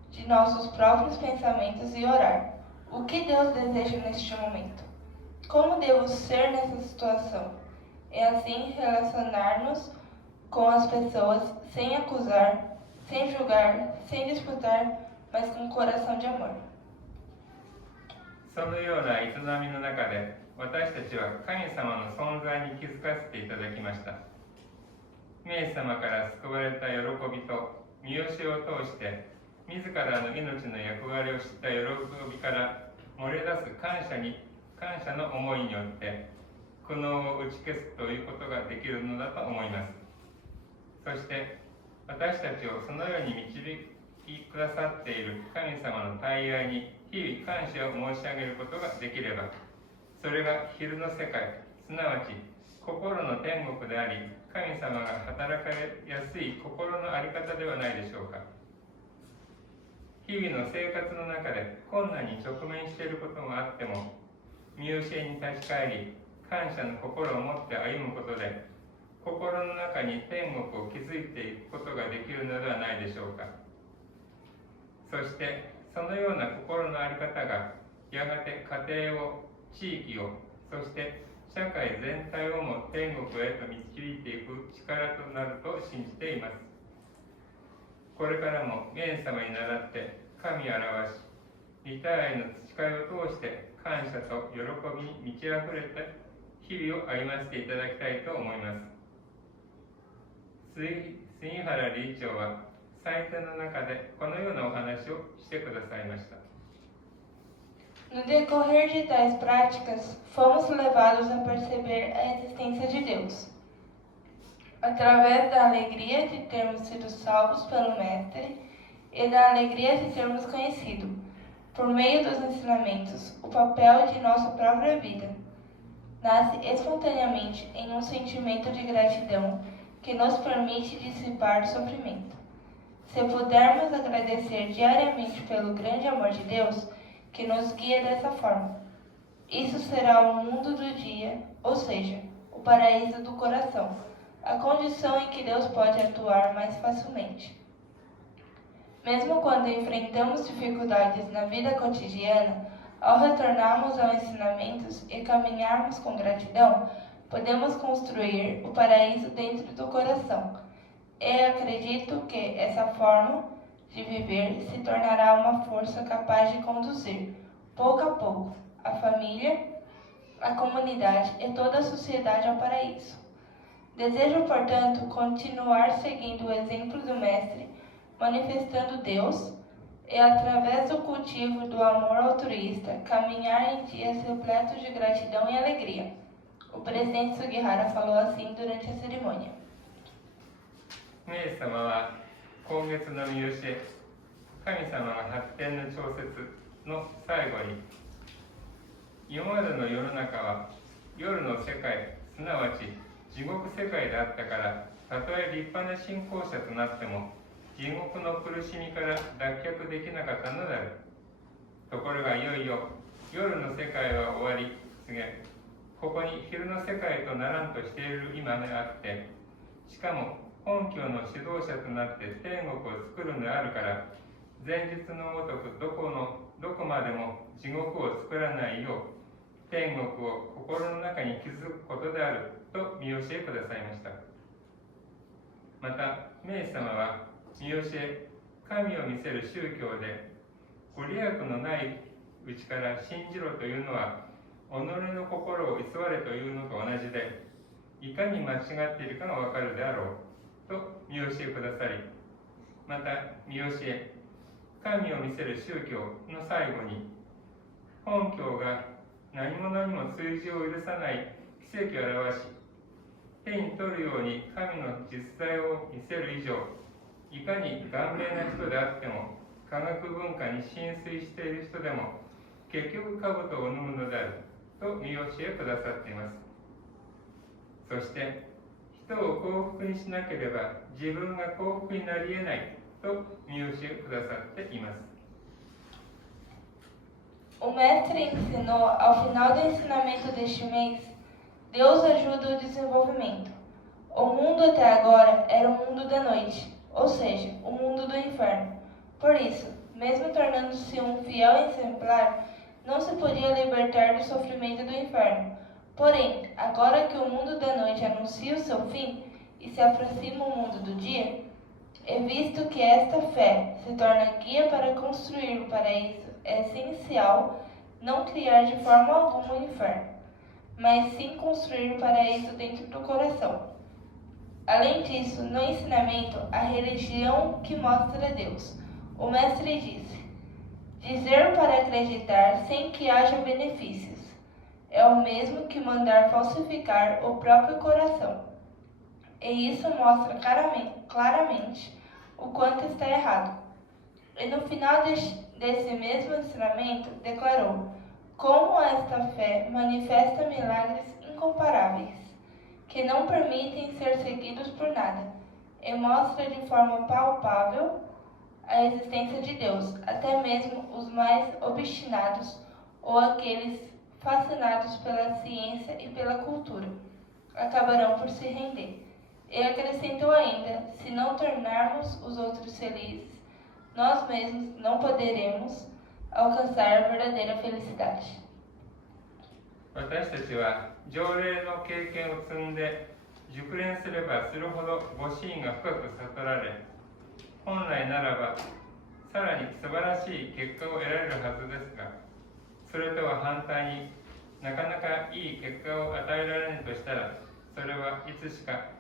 de nossos próprios pensamentos e orar. O que Deus deseja neste momento? como devo ser nessa situação, e assim relacionar-nos com as pessoas sem acusar, sem julgar, sem disputar, mas com um coração de amor. そのような営みの中で、私たちは神様の存在に気づかせていただきました。イエス様から救われた喜びと見教えを通して、自らの命の役割を知った喜びから漏れ出す感謝の思いによって、苦悩を打ち消すということができるのだと思います。そして、私たちをそのように導きくださっている神様の対愛に日々感謝を申し上げることができれば、それが昼の世界、すなわち心の天国であり、神様が働かれやすい心の在り方ではないでしょうか。日々の生活の中で困難に直面していることもあっても、見教えに立ち返り、感謝の心を持って歩むことで、心の中に天国を築いていくことができるのではないでしょうか。そして、そのような心の在り方が、やがて家庭を、地域を、そして社会全体をも天国へと導いていく力となると信じています。これからもイエス様に倣って神を表し、リタイの培いを通して感謝と喜びに満ち溢れた日々を歩ませていただきたいと思います。杉原理事長は祭典の中でこのようなお話をしてくださいました。No decorrer de tais práticas, fomos levados a perceber a existência de Deus. Através da alegria de termos sido salvos pelo Mestre e da alegria de termos conhecido, por meio dos ensinamentos, o papel de nossa própria vida, nasce espontaneamente em um sentimento de gratidão que nos permite dissipar o sofrimento. Se pudermos agradecer diariamente pelo grande amor de Deus, que nos guia dessa forma, isso será o mundo do dia, ou seja, o paraíso do coração, a condição em que Deus pode atuar mais facilmente. Mesmo quando enfrentamos dificuldades na vida cotidiana, ao retornarmos aos ensinamentos e caminharmos com gratidão, podemos construir o paraíso dentro do coração. E acredito que essa forma de viver se tornará uma força capaz de conduzir, pouco a pouco, a família, a comunidade e toda a sociedade ao paraíso. Desejo, portanto, continuar seguindo o exemplo do Mestre, manifestando Deus e, através do cultivo do amor altruísta, caminhar em dias repletos de gratidão e alegria. O presidente Sugihara falou assim durante a cerimônia. イエス様は今月の見教え、神様が発展の調節の最後に、今までの世の中は夜の世界、すなわち地獄世界であったから、たとえ立派な信仰者となっても、地獄の苦しみから脱却できなかったのである。ところがいよいよ夜の世界は終わり告げ、ここに昼の世界とならんとしている今であって、しかも本教の指導者となって天国を作るのであるから、前日のごとくどこまでも地獄を作らないよう、天国を心の中に築くことであると見教えくださいました。また、明治様は見教え、神を見せる宗教で、ご利益のないうちから信じろというのは、己の心を偽れというのと同じで、いかに間違っているかがわかるであろうと見教えくださり、また見教え、神を見せる宗教の最後に、本教が何者にも追従を許さない奇跡を表し、手に取るように神の実在を見せる以上、いかに顔面な人であっても、科学文化に浸水している人でも、結局兜を脱ぐのであると見教えくださっています。そして、人を幸福にしなければ自分が幸福になり得ないと見教えくださっています。O mestre ensinou ao final do ensinamento deste mês: Deus ajuda o desenvolvimento. O mundo até agora era o mundo da noite, ou seja, o mundo do inferno. Por isso, mesmo tornando-se um fiel exemplar, não se podia libertar do sofrimento do inferno. Porém, agora que o mundo da noite anuncia o seu fim e se aproxima o mundo do dia, é visto que esta fé se torna guia para construir o paraíso, é essencial não criar de forma alguma o inferno, mas sim construir o paraíso dentro do coração. Além disso, no ensinamento, a religião que mostra Deus. O mestre disse: dizer para acreditar sem que haja benefícios é o mesmo que mandar falsificar o próprio coração. E isso mostra claramente o quanto está errado. E no final desse mesmo ensinamento, declarou como esta fé manifesta milagres incomparáveis, que não permitem ser seguidos por nada, e mostra de forma palpável a existência de Deus. Até mesmo os mais obstinados ou aqueles fascinados pela ciência e pela cultura acabarão por se render. E acrescentou ainda: se não tornarmos os outros felizes, nós mesmos não poderemos alcançar a verdadeira felicidade. 私たちは条例の経験を積んで熟練すればするほどご真が深く悟られ、本来ならばさらに素晴らしい結果を得られるはずですが、それとは反対になかなかいい結果を与えられないとしたら、それはいつしか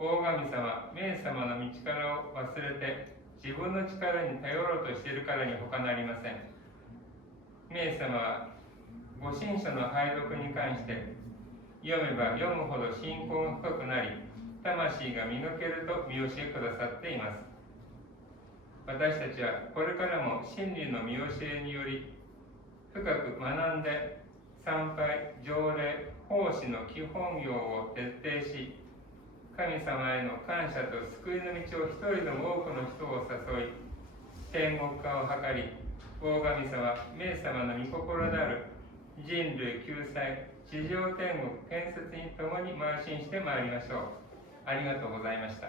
大神様、冥様の道からを忘れて自分の力に頼ろうとしているからに他なりません。冥様はご神書の拝読に関して読めば読むほど信仰が深くなり、魂が見抜けると見教えくださっています。私たちはこれからも真理の見教えにより深く学んで、参拝、条例、奉仕の基本業を徹底し、神様への感謝と救いの道を一人でも多くの人を誘い、天国化を図り、大神様、冥様の御心である人類救済、地上天国建設に共に邁進してまいりましょう。ありがとうございました。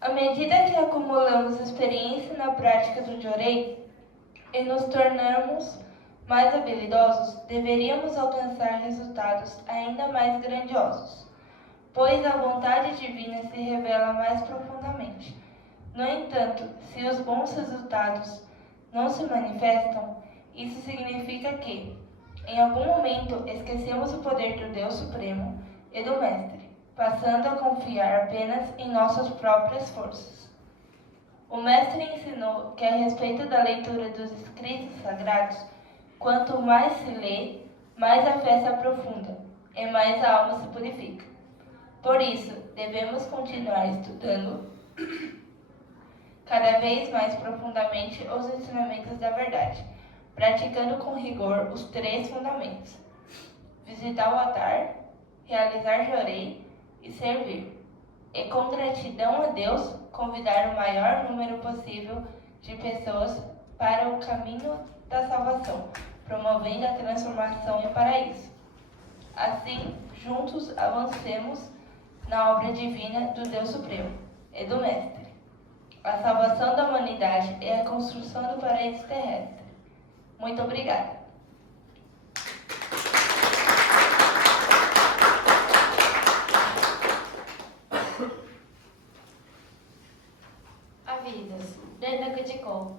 À medida que acumulamos experiência na prática do Jorei e nos tornamos mais habilidosos, deveríamos alcançar resultados ainda mais grandiosos, pois a vontade divina se revela mais profundamente. No entanto, se os bons resultados não se manifestam, isso significa que, em algum momento, esquecemos o poder do Deus Supremo e do Mestre, passando a confiar apenas em nossas próprias forças. O Mestre ensinou que, a respeito da leitura dos escritos sagrados, quanto mais se lê, mais a fé se aprofunda e mais a alma se purifica. Por isso, devemos continuar estudando cada vez mais profundamente os ensinamentos da verdade, praticando com rigor os 3 fundamentos: visitar o altar, realizar jorei e servir. E com gratidão a Deus, convidar o maior número possível de pessoas para o caminho da salvação, promovendo a transformação em paraíso. Assim, juntos avancemos na obra divina do Deus Supremo e do Mestre, a salvação da humanidade e a construção do paraíso terrestre. Muito obrigada. Avisos. 連絡事項。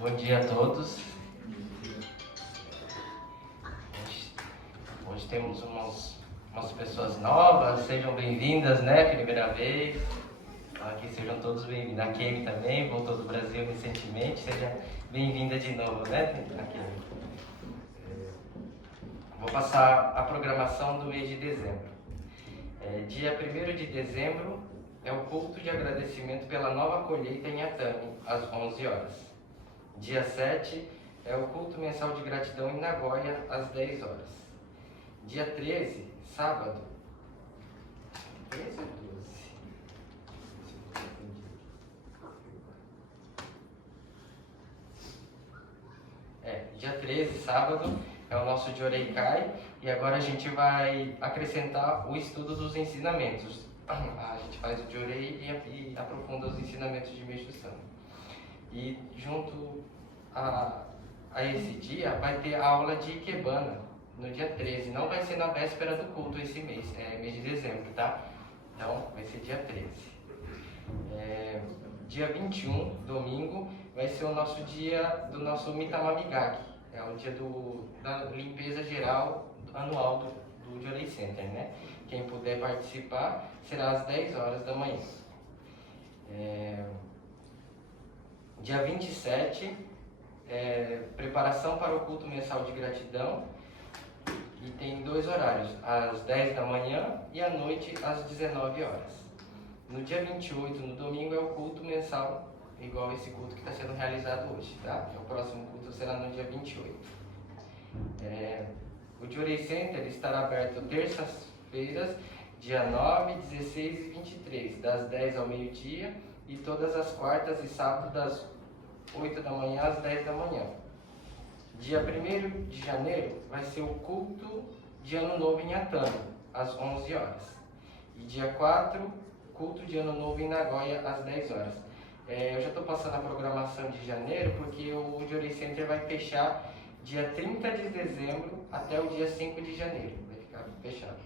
Bom dia a todos. Hoje temos umas pessoas novas, sejam bem-vindas, né? Primeira vez. Aqui sejam todos bem-vindos. A Kemi também, voltou do Brasil recentemente, seja bem-vinda de novo, né? Vou passar a programação do mês de dezembro. Dia 1º de dezembro é o culto de agradecimento pela nova colheita em Atami, às 11 horas. Dia 7 é o culto mensal de gratidão em Nagoya, às 10 horas. Dia 13, sábado. 13 ou 12? dia 13, sábado, é o nosso Joreikai, e agora a gente vai acrescentar o estudo dos ensinamentos. A gente faz o Jorei e aprofunda os ensinamentos de Meishu Sama. E junto a esse dia vai ter a aula de Ikebana no dia 13. Não vai ser na véspera do culto esse mês, é mês de dezembro, tá? Então vai ser dia 13. Dia 21, domingo, vai ser o nosso dia do nosso Mitamamigaki. É o dia da limpeza geral anual do Jorei Center, né? Quem puder participar será às 10 horas da manhã. Dia 27, preparação para o culto mensal de gratidão. E tem 2 horários, às 10 da manhã e à noite às 19 horas. No dia 28, no domingo, é o culto mensal, igual esse culto que está sendo realizado hoje, tá? O próximo culto será no dia 28. O Jorei Center estará aberto terças-feiras, dia 9, 16 e 23, das 10 ao meio-dia, e todas as quartas e sábados, das 8 da manhã às 10 da manhã. Dia 1º de janeiro vai ser o culto de Ano Novo em Atami, às 11 horas. E dia 4, culto de Ano Novo em Nagoya, às 10 horas. Eu já estou passando a programação de janeiro, porque o Jorei Center vai fechar dia 30 de dezembro até o dia 5 de janeiro. Vai ficar fechado.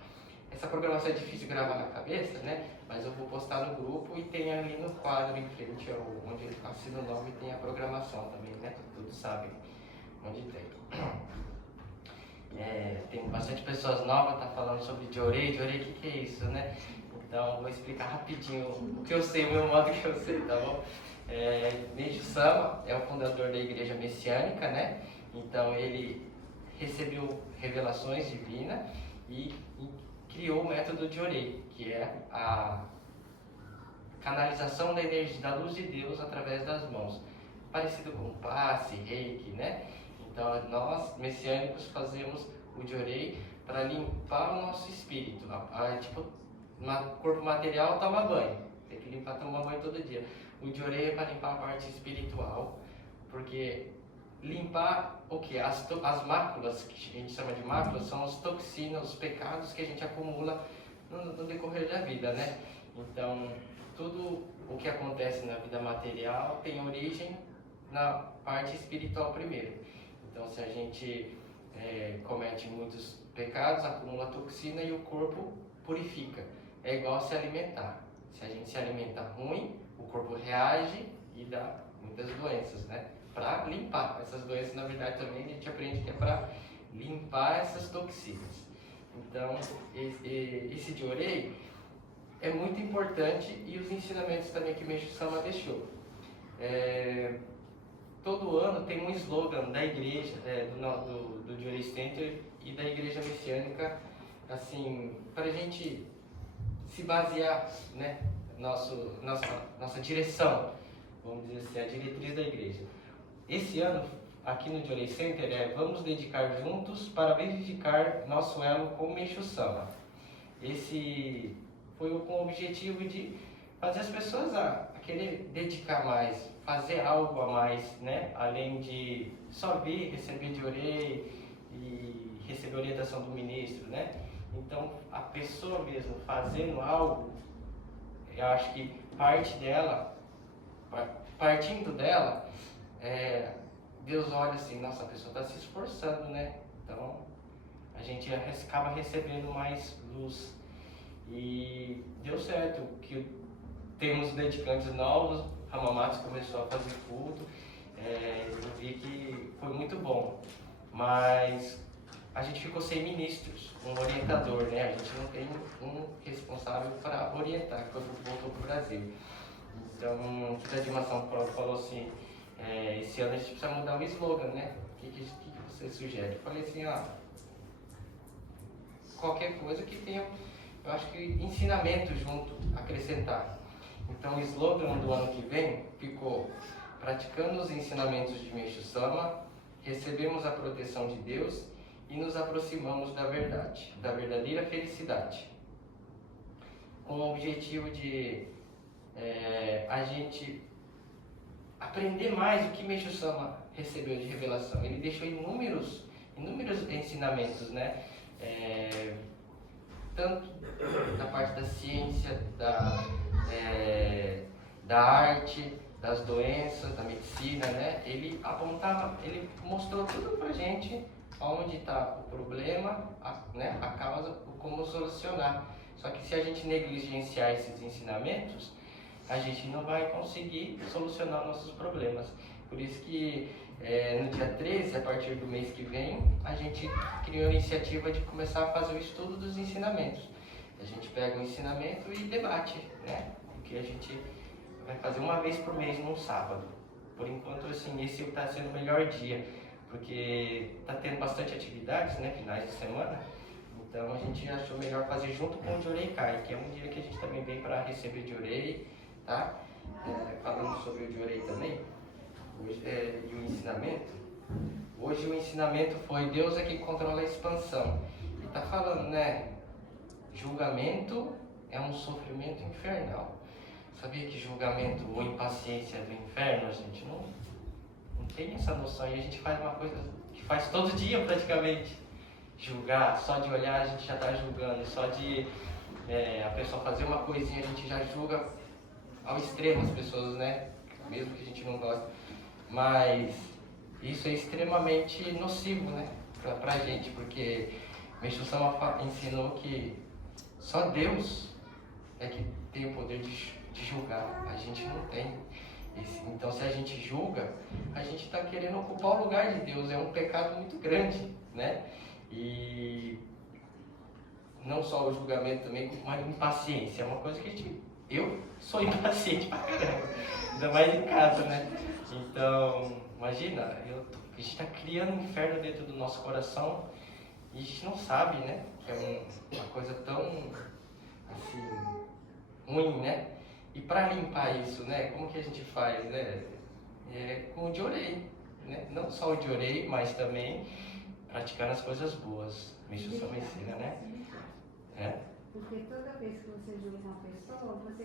Essa programação é difícil de gravar na cabeça, né? Mas eu vou postar no grupo e tem ali no quadro em frente, onde ele assina o nome, tem a programação também, né? Todos sabem onde tem. Tem bastante pessoas novas, tá falando sobre Jorei. Jorei, o que é isso, né? Então, vou explicar rapidinho o que eu sei, o meu modo que eu sei, tá bom? Meishu Sama é o fundador da Igreja Messiânica, né? Então, ele recebeu revelações divinas e criou o método Jorei, que é a canalização da energia, da luz de Deus através das mãos. Parecido com passe, reiki, né? Então, nós, messiânicos, fazemos o Jorei para limpar o nosso espírito. Tipo, no corpo material, toma banho. Tem que limpar, tomar banho todo dia. O Jorei é para limpar a parte espiritual, porque limpar o que? As máculas, que a gente chama de máculas, são as toxinas, os pecados que a gente acumula no decorrer da vida, né? Então, tudo o que acontece na vida material tem origem na parte espiritual primeiro. Então, se a gente comete muitos pecados, acumula toxina e o corpo purifica. É igual se alimentar. Se a gente se alimenta ruim, o corpo reage e dá muitas doenças, né? Para limpar essas doenças, na verdade, também a gente aprende que é para limpar essas toxinas. Então, esse Jorei é muito importante, e os ensinamentos também que Meishu Sama deixou. Todo ano tem um slogan da igreja, do Jorei Center e da Igreja Messiânica, assim, para a gente se basear, né, nossa direção, vamos dizer assim, a diretriz da igreja. Esse ano, aqui no Jorei Center, vamos dedicar juntos para verificar nosso elo com Meishu Sama. Esse foi com o objetivo de fazer as pessoas a querer dedicar mais, fazer algo a mais, né? Além de só vir, receber Jorei e receber orientação do ministro, né? Então, a pessoa mesmo fazendo algo, eu acho que partindo dela, Deus olha assim, nossa, a pessoa está se esforçando, né? Então, a gente acaba recebendo mais luz. E deu certo, que temos dedicantes novos, Hamamatsu começou a fazer culto, eu vi que foi muito bom. Mas a gente ficou sem ministros, um orientador, né? A gente não tem um responsável para orientar, que voltou para o Brasil. Então, o que a Dilma São Paulo falou assim, esse ano a gente precisa mudar o slogan, né? O que você sugere? Eu falei assim, qualquer coisa que tenha, eu acho que ensinamento junto, acrescentar. Então, o slogan do ano que vem ficou: praticando os ensinamentos de Meishu Sama, recebemos a proteção de Deus e nos aproximamos da verdade, da verdadeira felicidade. Com o objetivo de a gente aprender mais o que Meixo Sama recebeu de revelação. Ele deixou inúmeros ensinamentos, né? Tanto da parte da ciência, da arte, das doenças, da medicina, né? Ele mostrou tudo pra gente onde está o problema, a causa, como solucionar. Só que se a gente negligenciar esses ensinamentos, a gente não vai conseguir solucionar nossos problemas. Por isso que no dia 13, a partir do mês que vem, a gente criou a iniciativa de começar a fazer o estudo dos ensinamentos. A gente pega o ensinamento e debate, né? Porque a gente vai fazer uma vez por mês, num sábado. Por enquanto, assim, esse está sendo o melhor dia, porque está tendo bastante atividades, né? Finais de semana. Então a gente achou melhor fazer junto com o Jorei Kai, que é um dia que a gente também vem para receber Jorei, tá? Falando sobre o Jorei também, e o ensinamento. Hoje o ensinamento foi Deus é que controla a expansão. Ele está falando, né? Julgamento é um sofrimento infernal. Sabia que julgamento ou impaciência é do inferno? A gente não tem essa noção. E a gente faz uma coisa que faz todo dia praticamente. Julgar, só de olhar a gente já está julgando. Só de a pessoa fazer uma coisinha a gente já julga ao extremo as pessoas, né? Mesmo que a gente não goste. Mas isso é extremamente nocivo, né? Pra gente, porque Meixo Sama ensinou que só Deus é que tem o poder de julgar. A gente não tem. Então, se a gente julga, a gente está querendo ocupar o lugar de Deus. É um pecado muito grande, né? E não só o julgamento também, mas a impaciência. É uma coisa que eu sou impaciente pra caramba. Ainda mais em casa, né? Então, imagina, a gente está criando um inferno dentro do nosso coração e a gente não sabe, né? Que é uma coisa tão, assim, ruim, né? E para limpar isso, né? Como que a gente faz, né? Com o Jorei, né? Não só o Jorei, mas também praticando as coisas boas. Meixo Sama ensina, né? Porque toda vez que você julga uma pessoa, você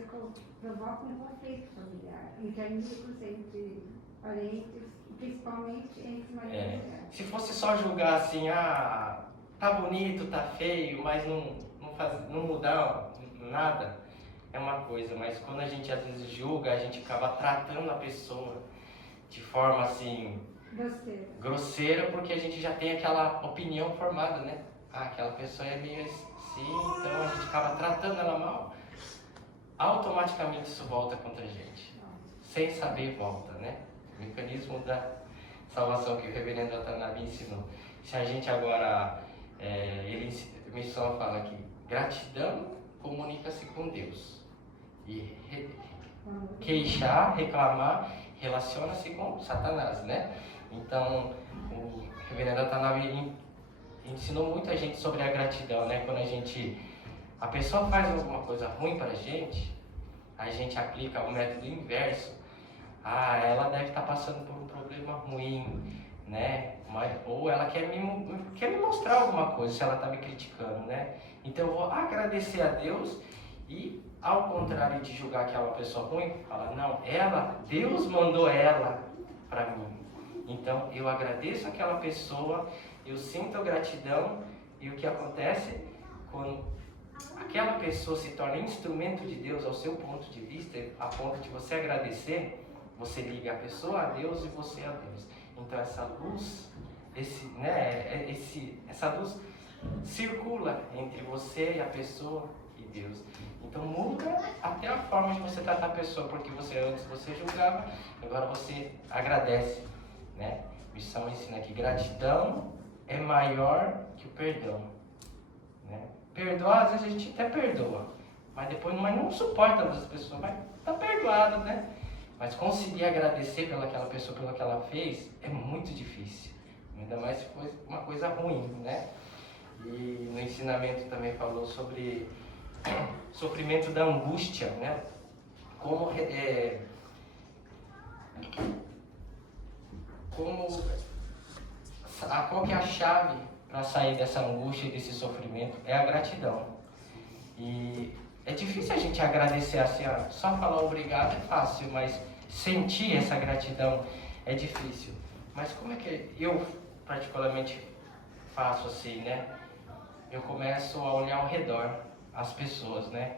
provoca um conflito familiar, entre amigos, entre parentes, principalmente entre marido e mulher. Se fosse só julgar assim, tá bonito, tá feio, mas não mudar nada, é uma coisa. Mas quando a gente às vezes julga, a gente acaba tratando a pessoa de forma assim grosseira, porque a gente já tem aquela opinião formada, né? Aquela pessoa é meio assim, então a gente acaba tratando ela mal. Automaticamente isso volta contra a gente. Sem saber, volta, né? O mecanismo da salvação que o reverendo Watanabe ensinou. Se a gente agora, o Meixo Sama fala que gratidão comunica-se com Deus. E queixar, reclamar, relaciona-se com Satanás, né? Então, o reverendo Watanabe ensinou muita gente sobre a gratidão, né? Quando a pessoa faz alguma coisa ruim pra gente, a gente aplica o método inverso. Ela deve estar passando por um problema ruim, né? Ou ela quer me mostrar alguma coisa, se ela está me criticando, né? Então eu vou agradecer a Deus e, ao contrário de julgar aquela pessoa ruim, falar, não, Deus mandou ela para mim. Então eu agradeço aquela pessoa, eu sinto gratidão, e o que acontece quando aquela pessoa se torna instrumento de Deus ao seu ponto de vista, a ponto de você agradecer, você liga a pessoa a Deus e você a Deus. Então essa luz, essa luz circula entre você e a pessoa e Deus. Então muda até a forma de você tratar a pessoa, porque antes você julgava, agora você agradece, né? A missão ensina que gratidão é maior que o perdão, né? Perdoar, às vezes a gente até perdoa, mas depois não suporta as pessoas, mas tá perdoado, né? Mas conseguir agradecer pelaquela pessoa, pelo que ela fez, é muito difícil. Ainda mais se for uma coisa ruim, né? E no ensinamento também falou sobre sofrimento da angústia, né? Qual que é a chave para sair dessa angústia e desse sofrimento? É a gratidão. E é difícil a gente agradecer assim, só falar obrigado é fácil, mas sentir essa gratidão é difícil. Mas como é que eu particularmente faço assim, né? Eu começo a olhar ao redor as pessoas, né?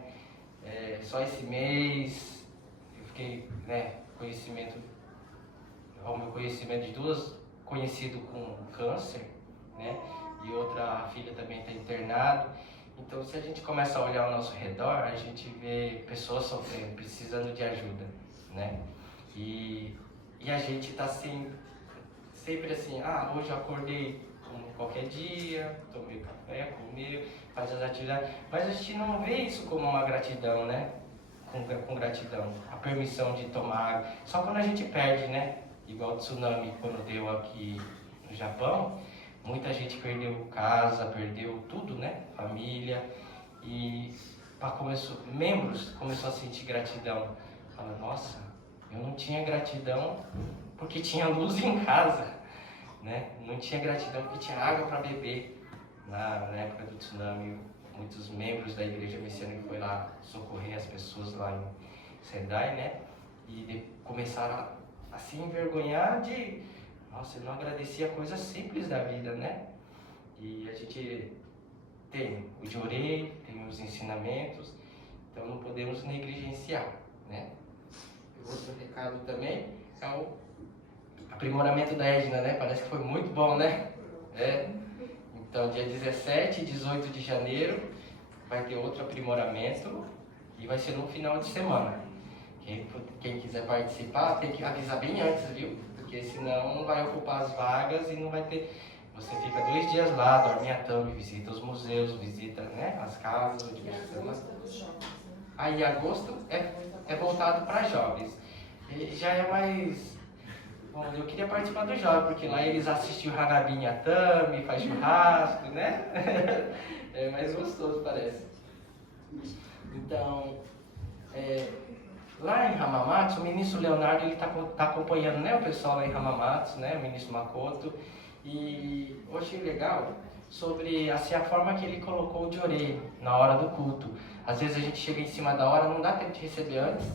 Só esse mês eu fiquei, né, ao meu conhecimento de duas conhecidas com câncer, né? E outra filha também está internada. Então, se a gente começa a olhar ao nosso redor, a gente vê pessoas sofrendo, precisando de ajuda, né? E a gente está sempre assim, hoje eu acordei como qualquer dia, tomei café, comi, faz as atividades, mas a gente não vê isso como uma gratidão, né? Com gratidão, a permissão de tomar água, só quando a gente perde, né? Igual o tsunami quando deu aqui no Japão, muita gente perdeu casa, perdeu tudo, né? Família, e membros começou a sentir gratidão. Fala, nossa, eu não tinha gratidão porque tinha luz em casa, né? Não tinha gratidão porque tinha água para beber. Na época do tsunami, muitos membros da igreja messiânica foi lá socorrer as pessoas lá em Sendai, né? E começaram a se envergonhar de, nossa, eu não agradecia coisas simples da vida, né? E a gente tem o Jorei, tem os ensinamentos, então não podemos negligenciar, né? Outro recado também é o aprimoramento da Edna, né? Parece que foi muito bom, né? Então, dia 17 e 18 de janeiro vai ter outro aprimoramento e vai ser no final de semana. Quem quiser participar tem que avisar bem antes, viu? Porque senão não vai ocupar as vagas e não vai ter... Você fica 2 dias lá, dorme à thumb, visita os museus, visita, né, as casas onde você está. Aí agosto é voltado para jovens. E já é mais... Bom, eu queria participar do jovem, porque lá eles assistem o Hanabi em Atami, faz churrasco, né? É mais gostoso, parece. Então, lá em Hamamatsu, o ministro Leonardo está acompanhando, né, o pessoal lá em Hamamatsu, né, o ministro Makoto, e eu achei legal sobre assim, a forma que ele colocou o Jorei na hora do culto. Às vezes a gente chega em cima da hora, não dá tempo de receber antes,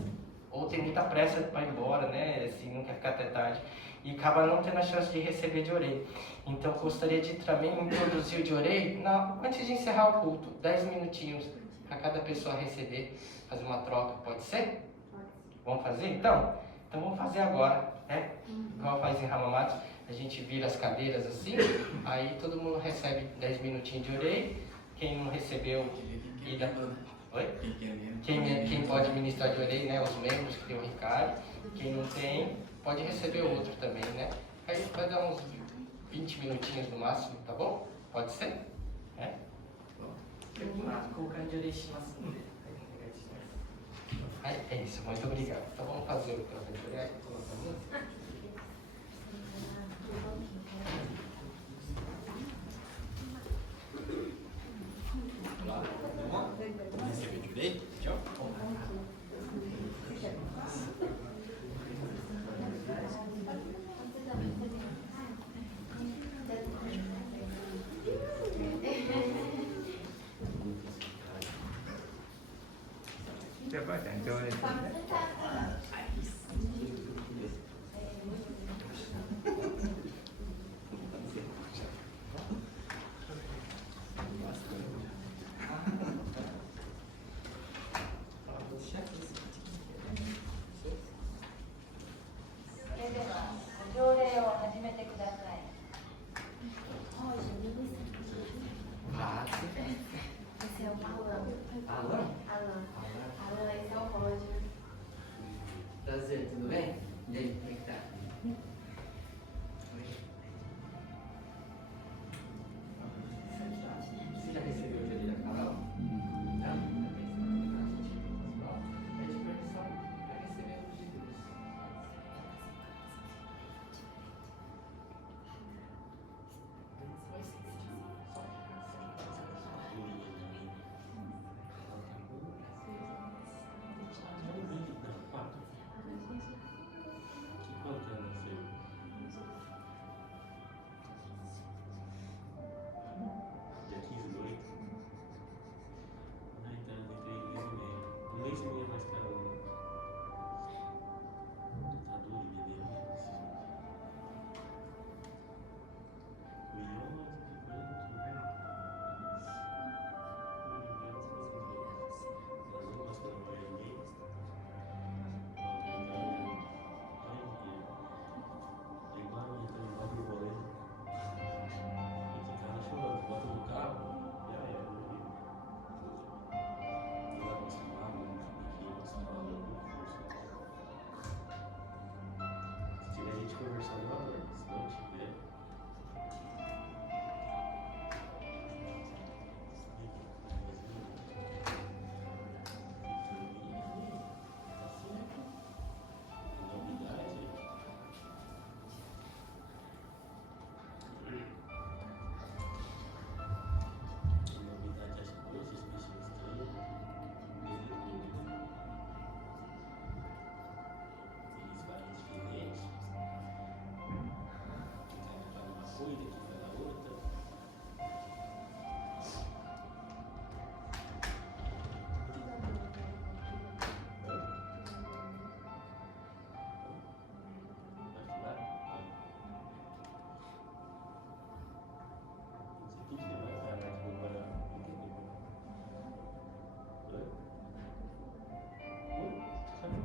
ou tem muita pressa para ir embora, né, assim, não quer ficar até tarde, e acaba não tendo a chance de receber Jorei. Então eu gostaria de também introduzir o Jorei antes de encerrar o culto, 10 minutinhos para cada pessoa receber, fazer uma troca, pode ser? Vamos fazer então? Então vamos fazer agora, né? Igual faz em Hamamatsu, a gente vira as cadeiras assim, aí todo mundo recebe 10 minutinhos de orei. Quem não recebeu, oi? Quem pode ministrar de orei, né? Os membros que tem o Ricardo. Quem não tem, pode receber outro também, né? Aí vai dar uns 20 minutinhos no máximo, tá bom? Pode ser? É isso, muito obrigado. Então vamos fazer o café de colocar a música. Recebeu direito? Tchau. Esse é o Alan. Alan, esse é o Roger. cuide aqui pela outra. Vai falar? Você pediu mais a agora entender. Oi? Oi? Sabe?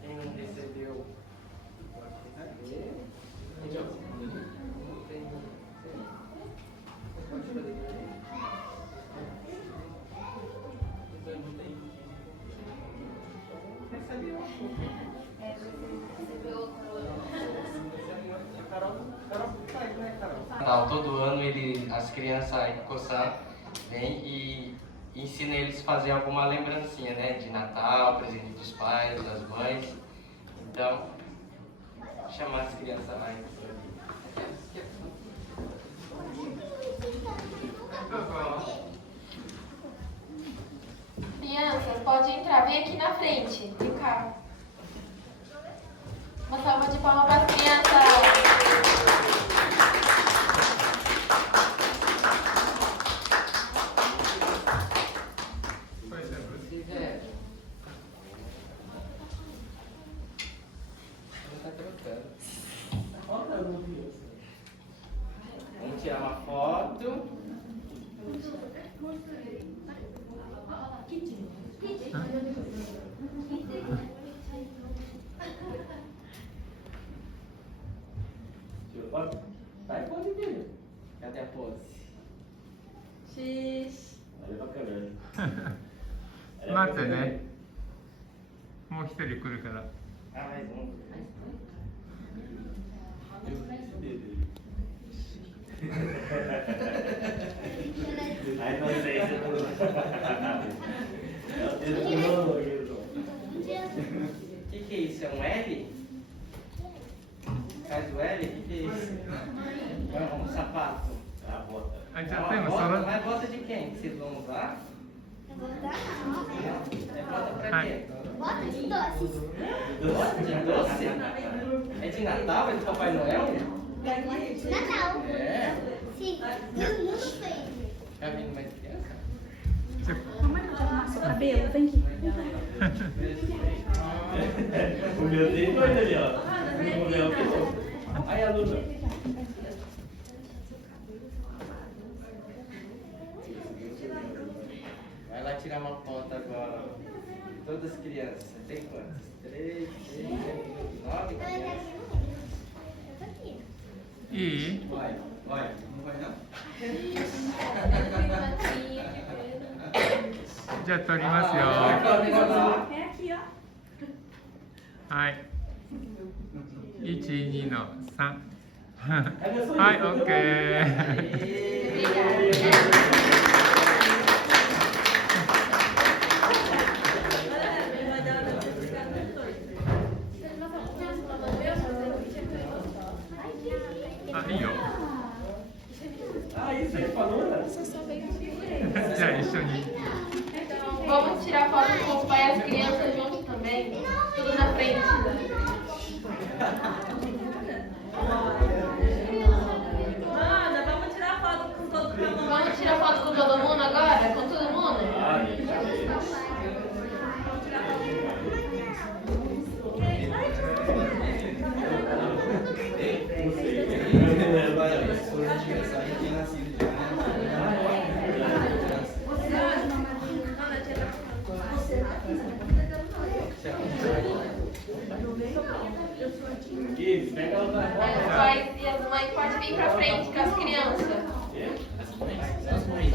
Quem não recebeu. Natal, todo ano as crianças coçando vêm e ensina eles a fazer alguma lembrancinha, né? De Natal, presente dos pais, das mães. Então, chamar as crianças lá. Crianças, pode entrar. Vem aqui na frente do carro. Uma salva de palmas para as crianças. Vamos tirar uma foto. Vai, pode ver. Cadê a pose? X. Olha pra câmera. 待ってね。もう一人来るから。 Ah, mais um. A inocência do... É o dedo do novo. O que é isso? É um L? Faz o L? O que é isso? É um sapato. É a bota. Ah, É já uma temos, bota? só. Mas bota de quem que vocês vão usar? É bota pra quê? Bota de doces. Bota de doce? É de Natal? É de Papai Noel? Natal. É. Sim, todo mundo fez. É vindo mais criança? Mamãe pode arrumar seu cabelo? Vem aqui. O meu tem dois ali, ó. O meu tem. Aí a Luna. Vai lá tirar uma foto agora. Todas as crianças. Você tem quantas? 3, 6, 9 crianças. E Vai, vai. Não vai não? じゃあ撮りますよ。 É aqui, ó. はい。1、2の3。はい、OK。あ、いいよ。Ah, isso aí falou, né? じゃあ一緒に。 Vamos tirar foto com os pais e as crianças juntos também. Tudo na frente. Ana, vamos tirar foto com todo mundo. Vamos tirar foto com todo mundo agora? Com todo mundo? Isso, pega ela na Aí os pais e as mães podem vir pra frente com as crianças.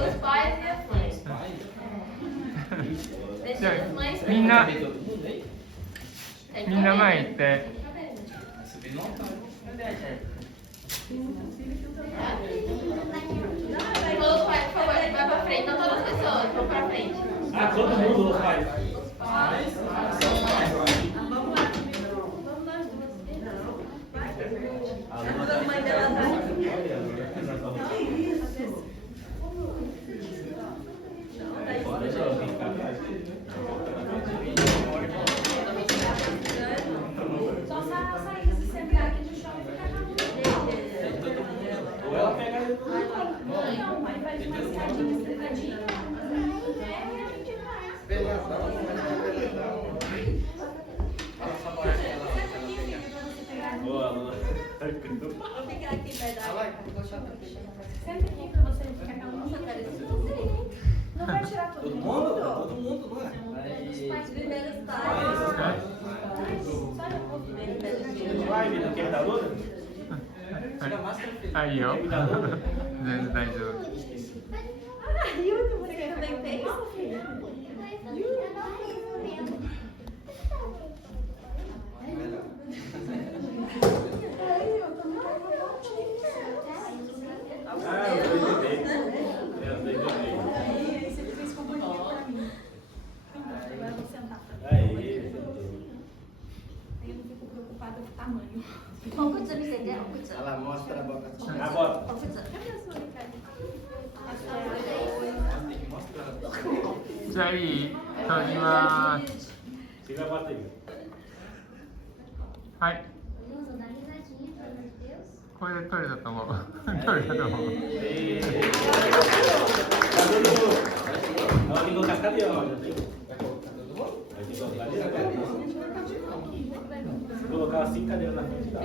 Os pais e as mães. じゃ Deixa as あ mães みんな Tem みんな cabelo. 前行って。 Subir não tá. Cadê a gente? Todos os pais, por favor, vai pra frente. Não todas as pessoas, vão pra frente. Ah, todo mundo, os pais. Os pais. Vamos lá. Vamos nós duas. A mãe dela tá Só sair se sentar aqui no chão e ficar na Ou ela de uma escadinha, escadinha. Boa, Lula. Vou ficar aqui perto da Senta aqui pra você ficar com a mão fortalecida. Não vai tirar todo mundo? Todo mundo, não é? Os pais primeiros pais. Vai, Vitor, quer me dar Lula? Tira a máscara, filho. はいよ Quer me dar Lula? 全然大丈夫 Você também fez? Ah, os dois de dentro. É, os dois de dentro. Aí você fez companhia pra mim. Agora eu vou sentar pra mim. Aí, Aí eu não fico preocupada com o tamanho. 我不准备的，我不准。 Ela mostra a boca. a bota. 我不准。 Cadê a sua, Ricardo? tem que mostrar. じゃあいい取ります Tira a bota aí. はい Bruno, dá risadinha, pelo amor de Deus. これで取れたと思う取れたと思う E... Tá todo mundo. Ela ligou cascada de óleo. Vai colocar ali agora. Se colocar assim, cadeira na frente dá.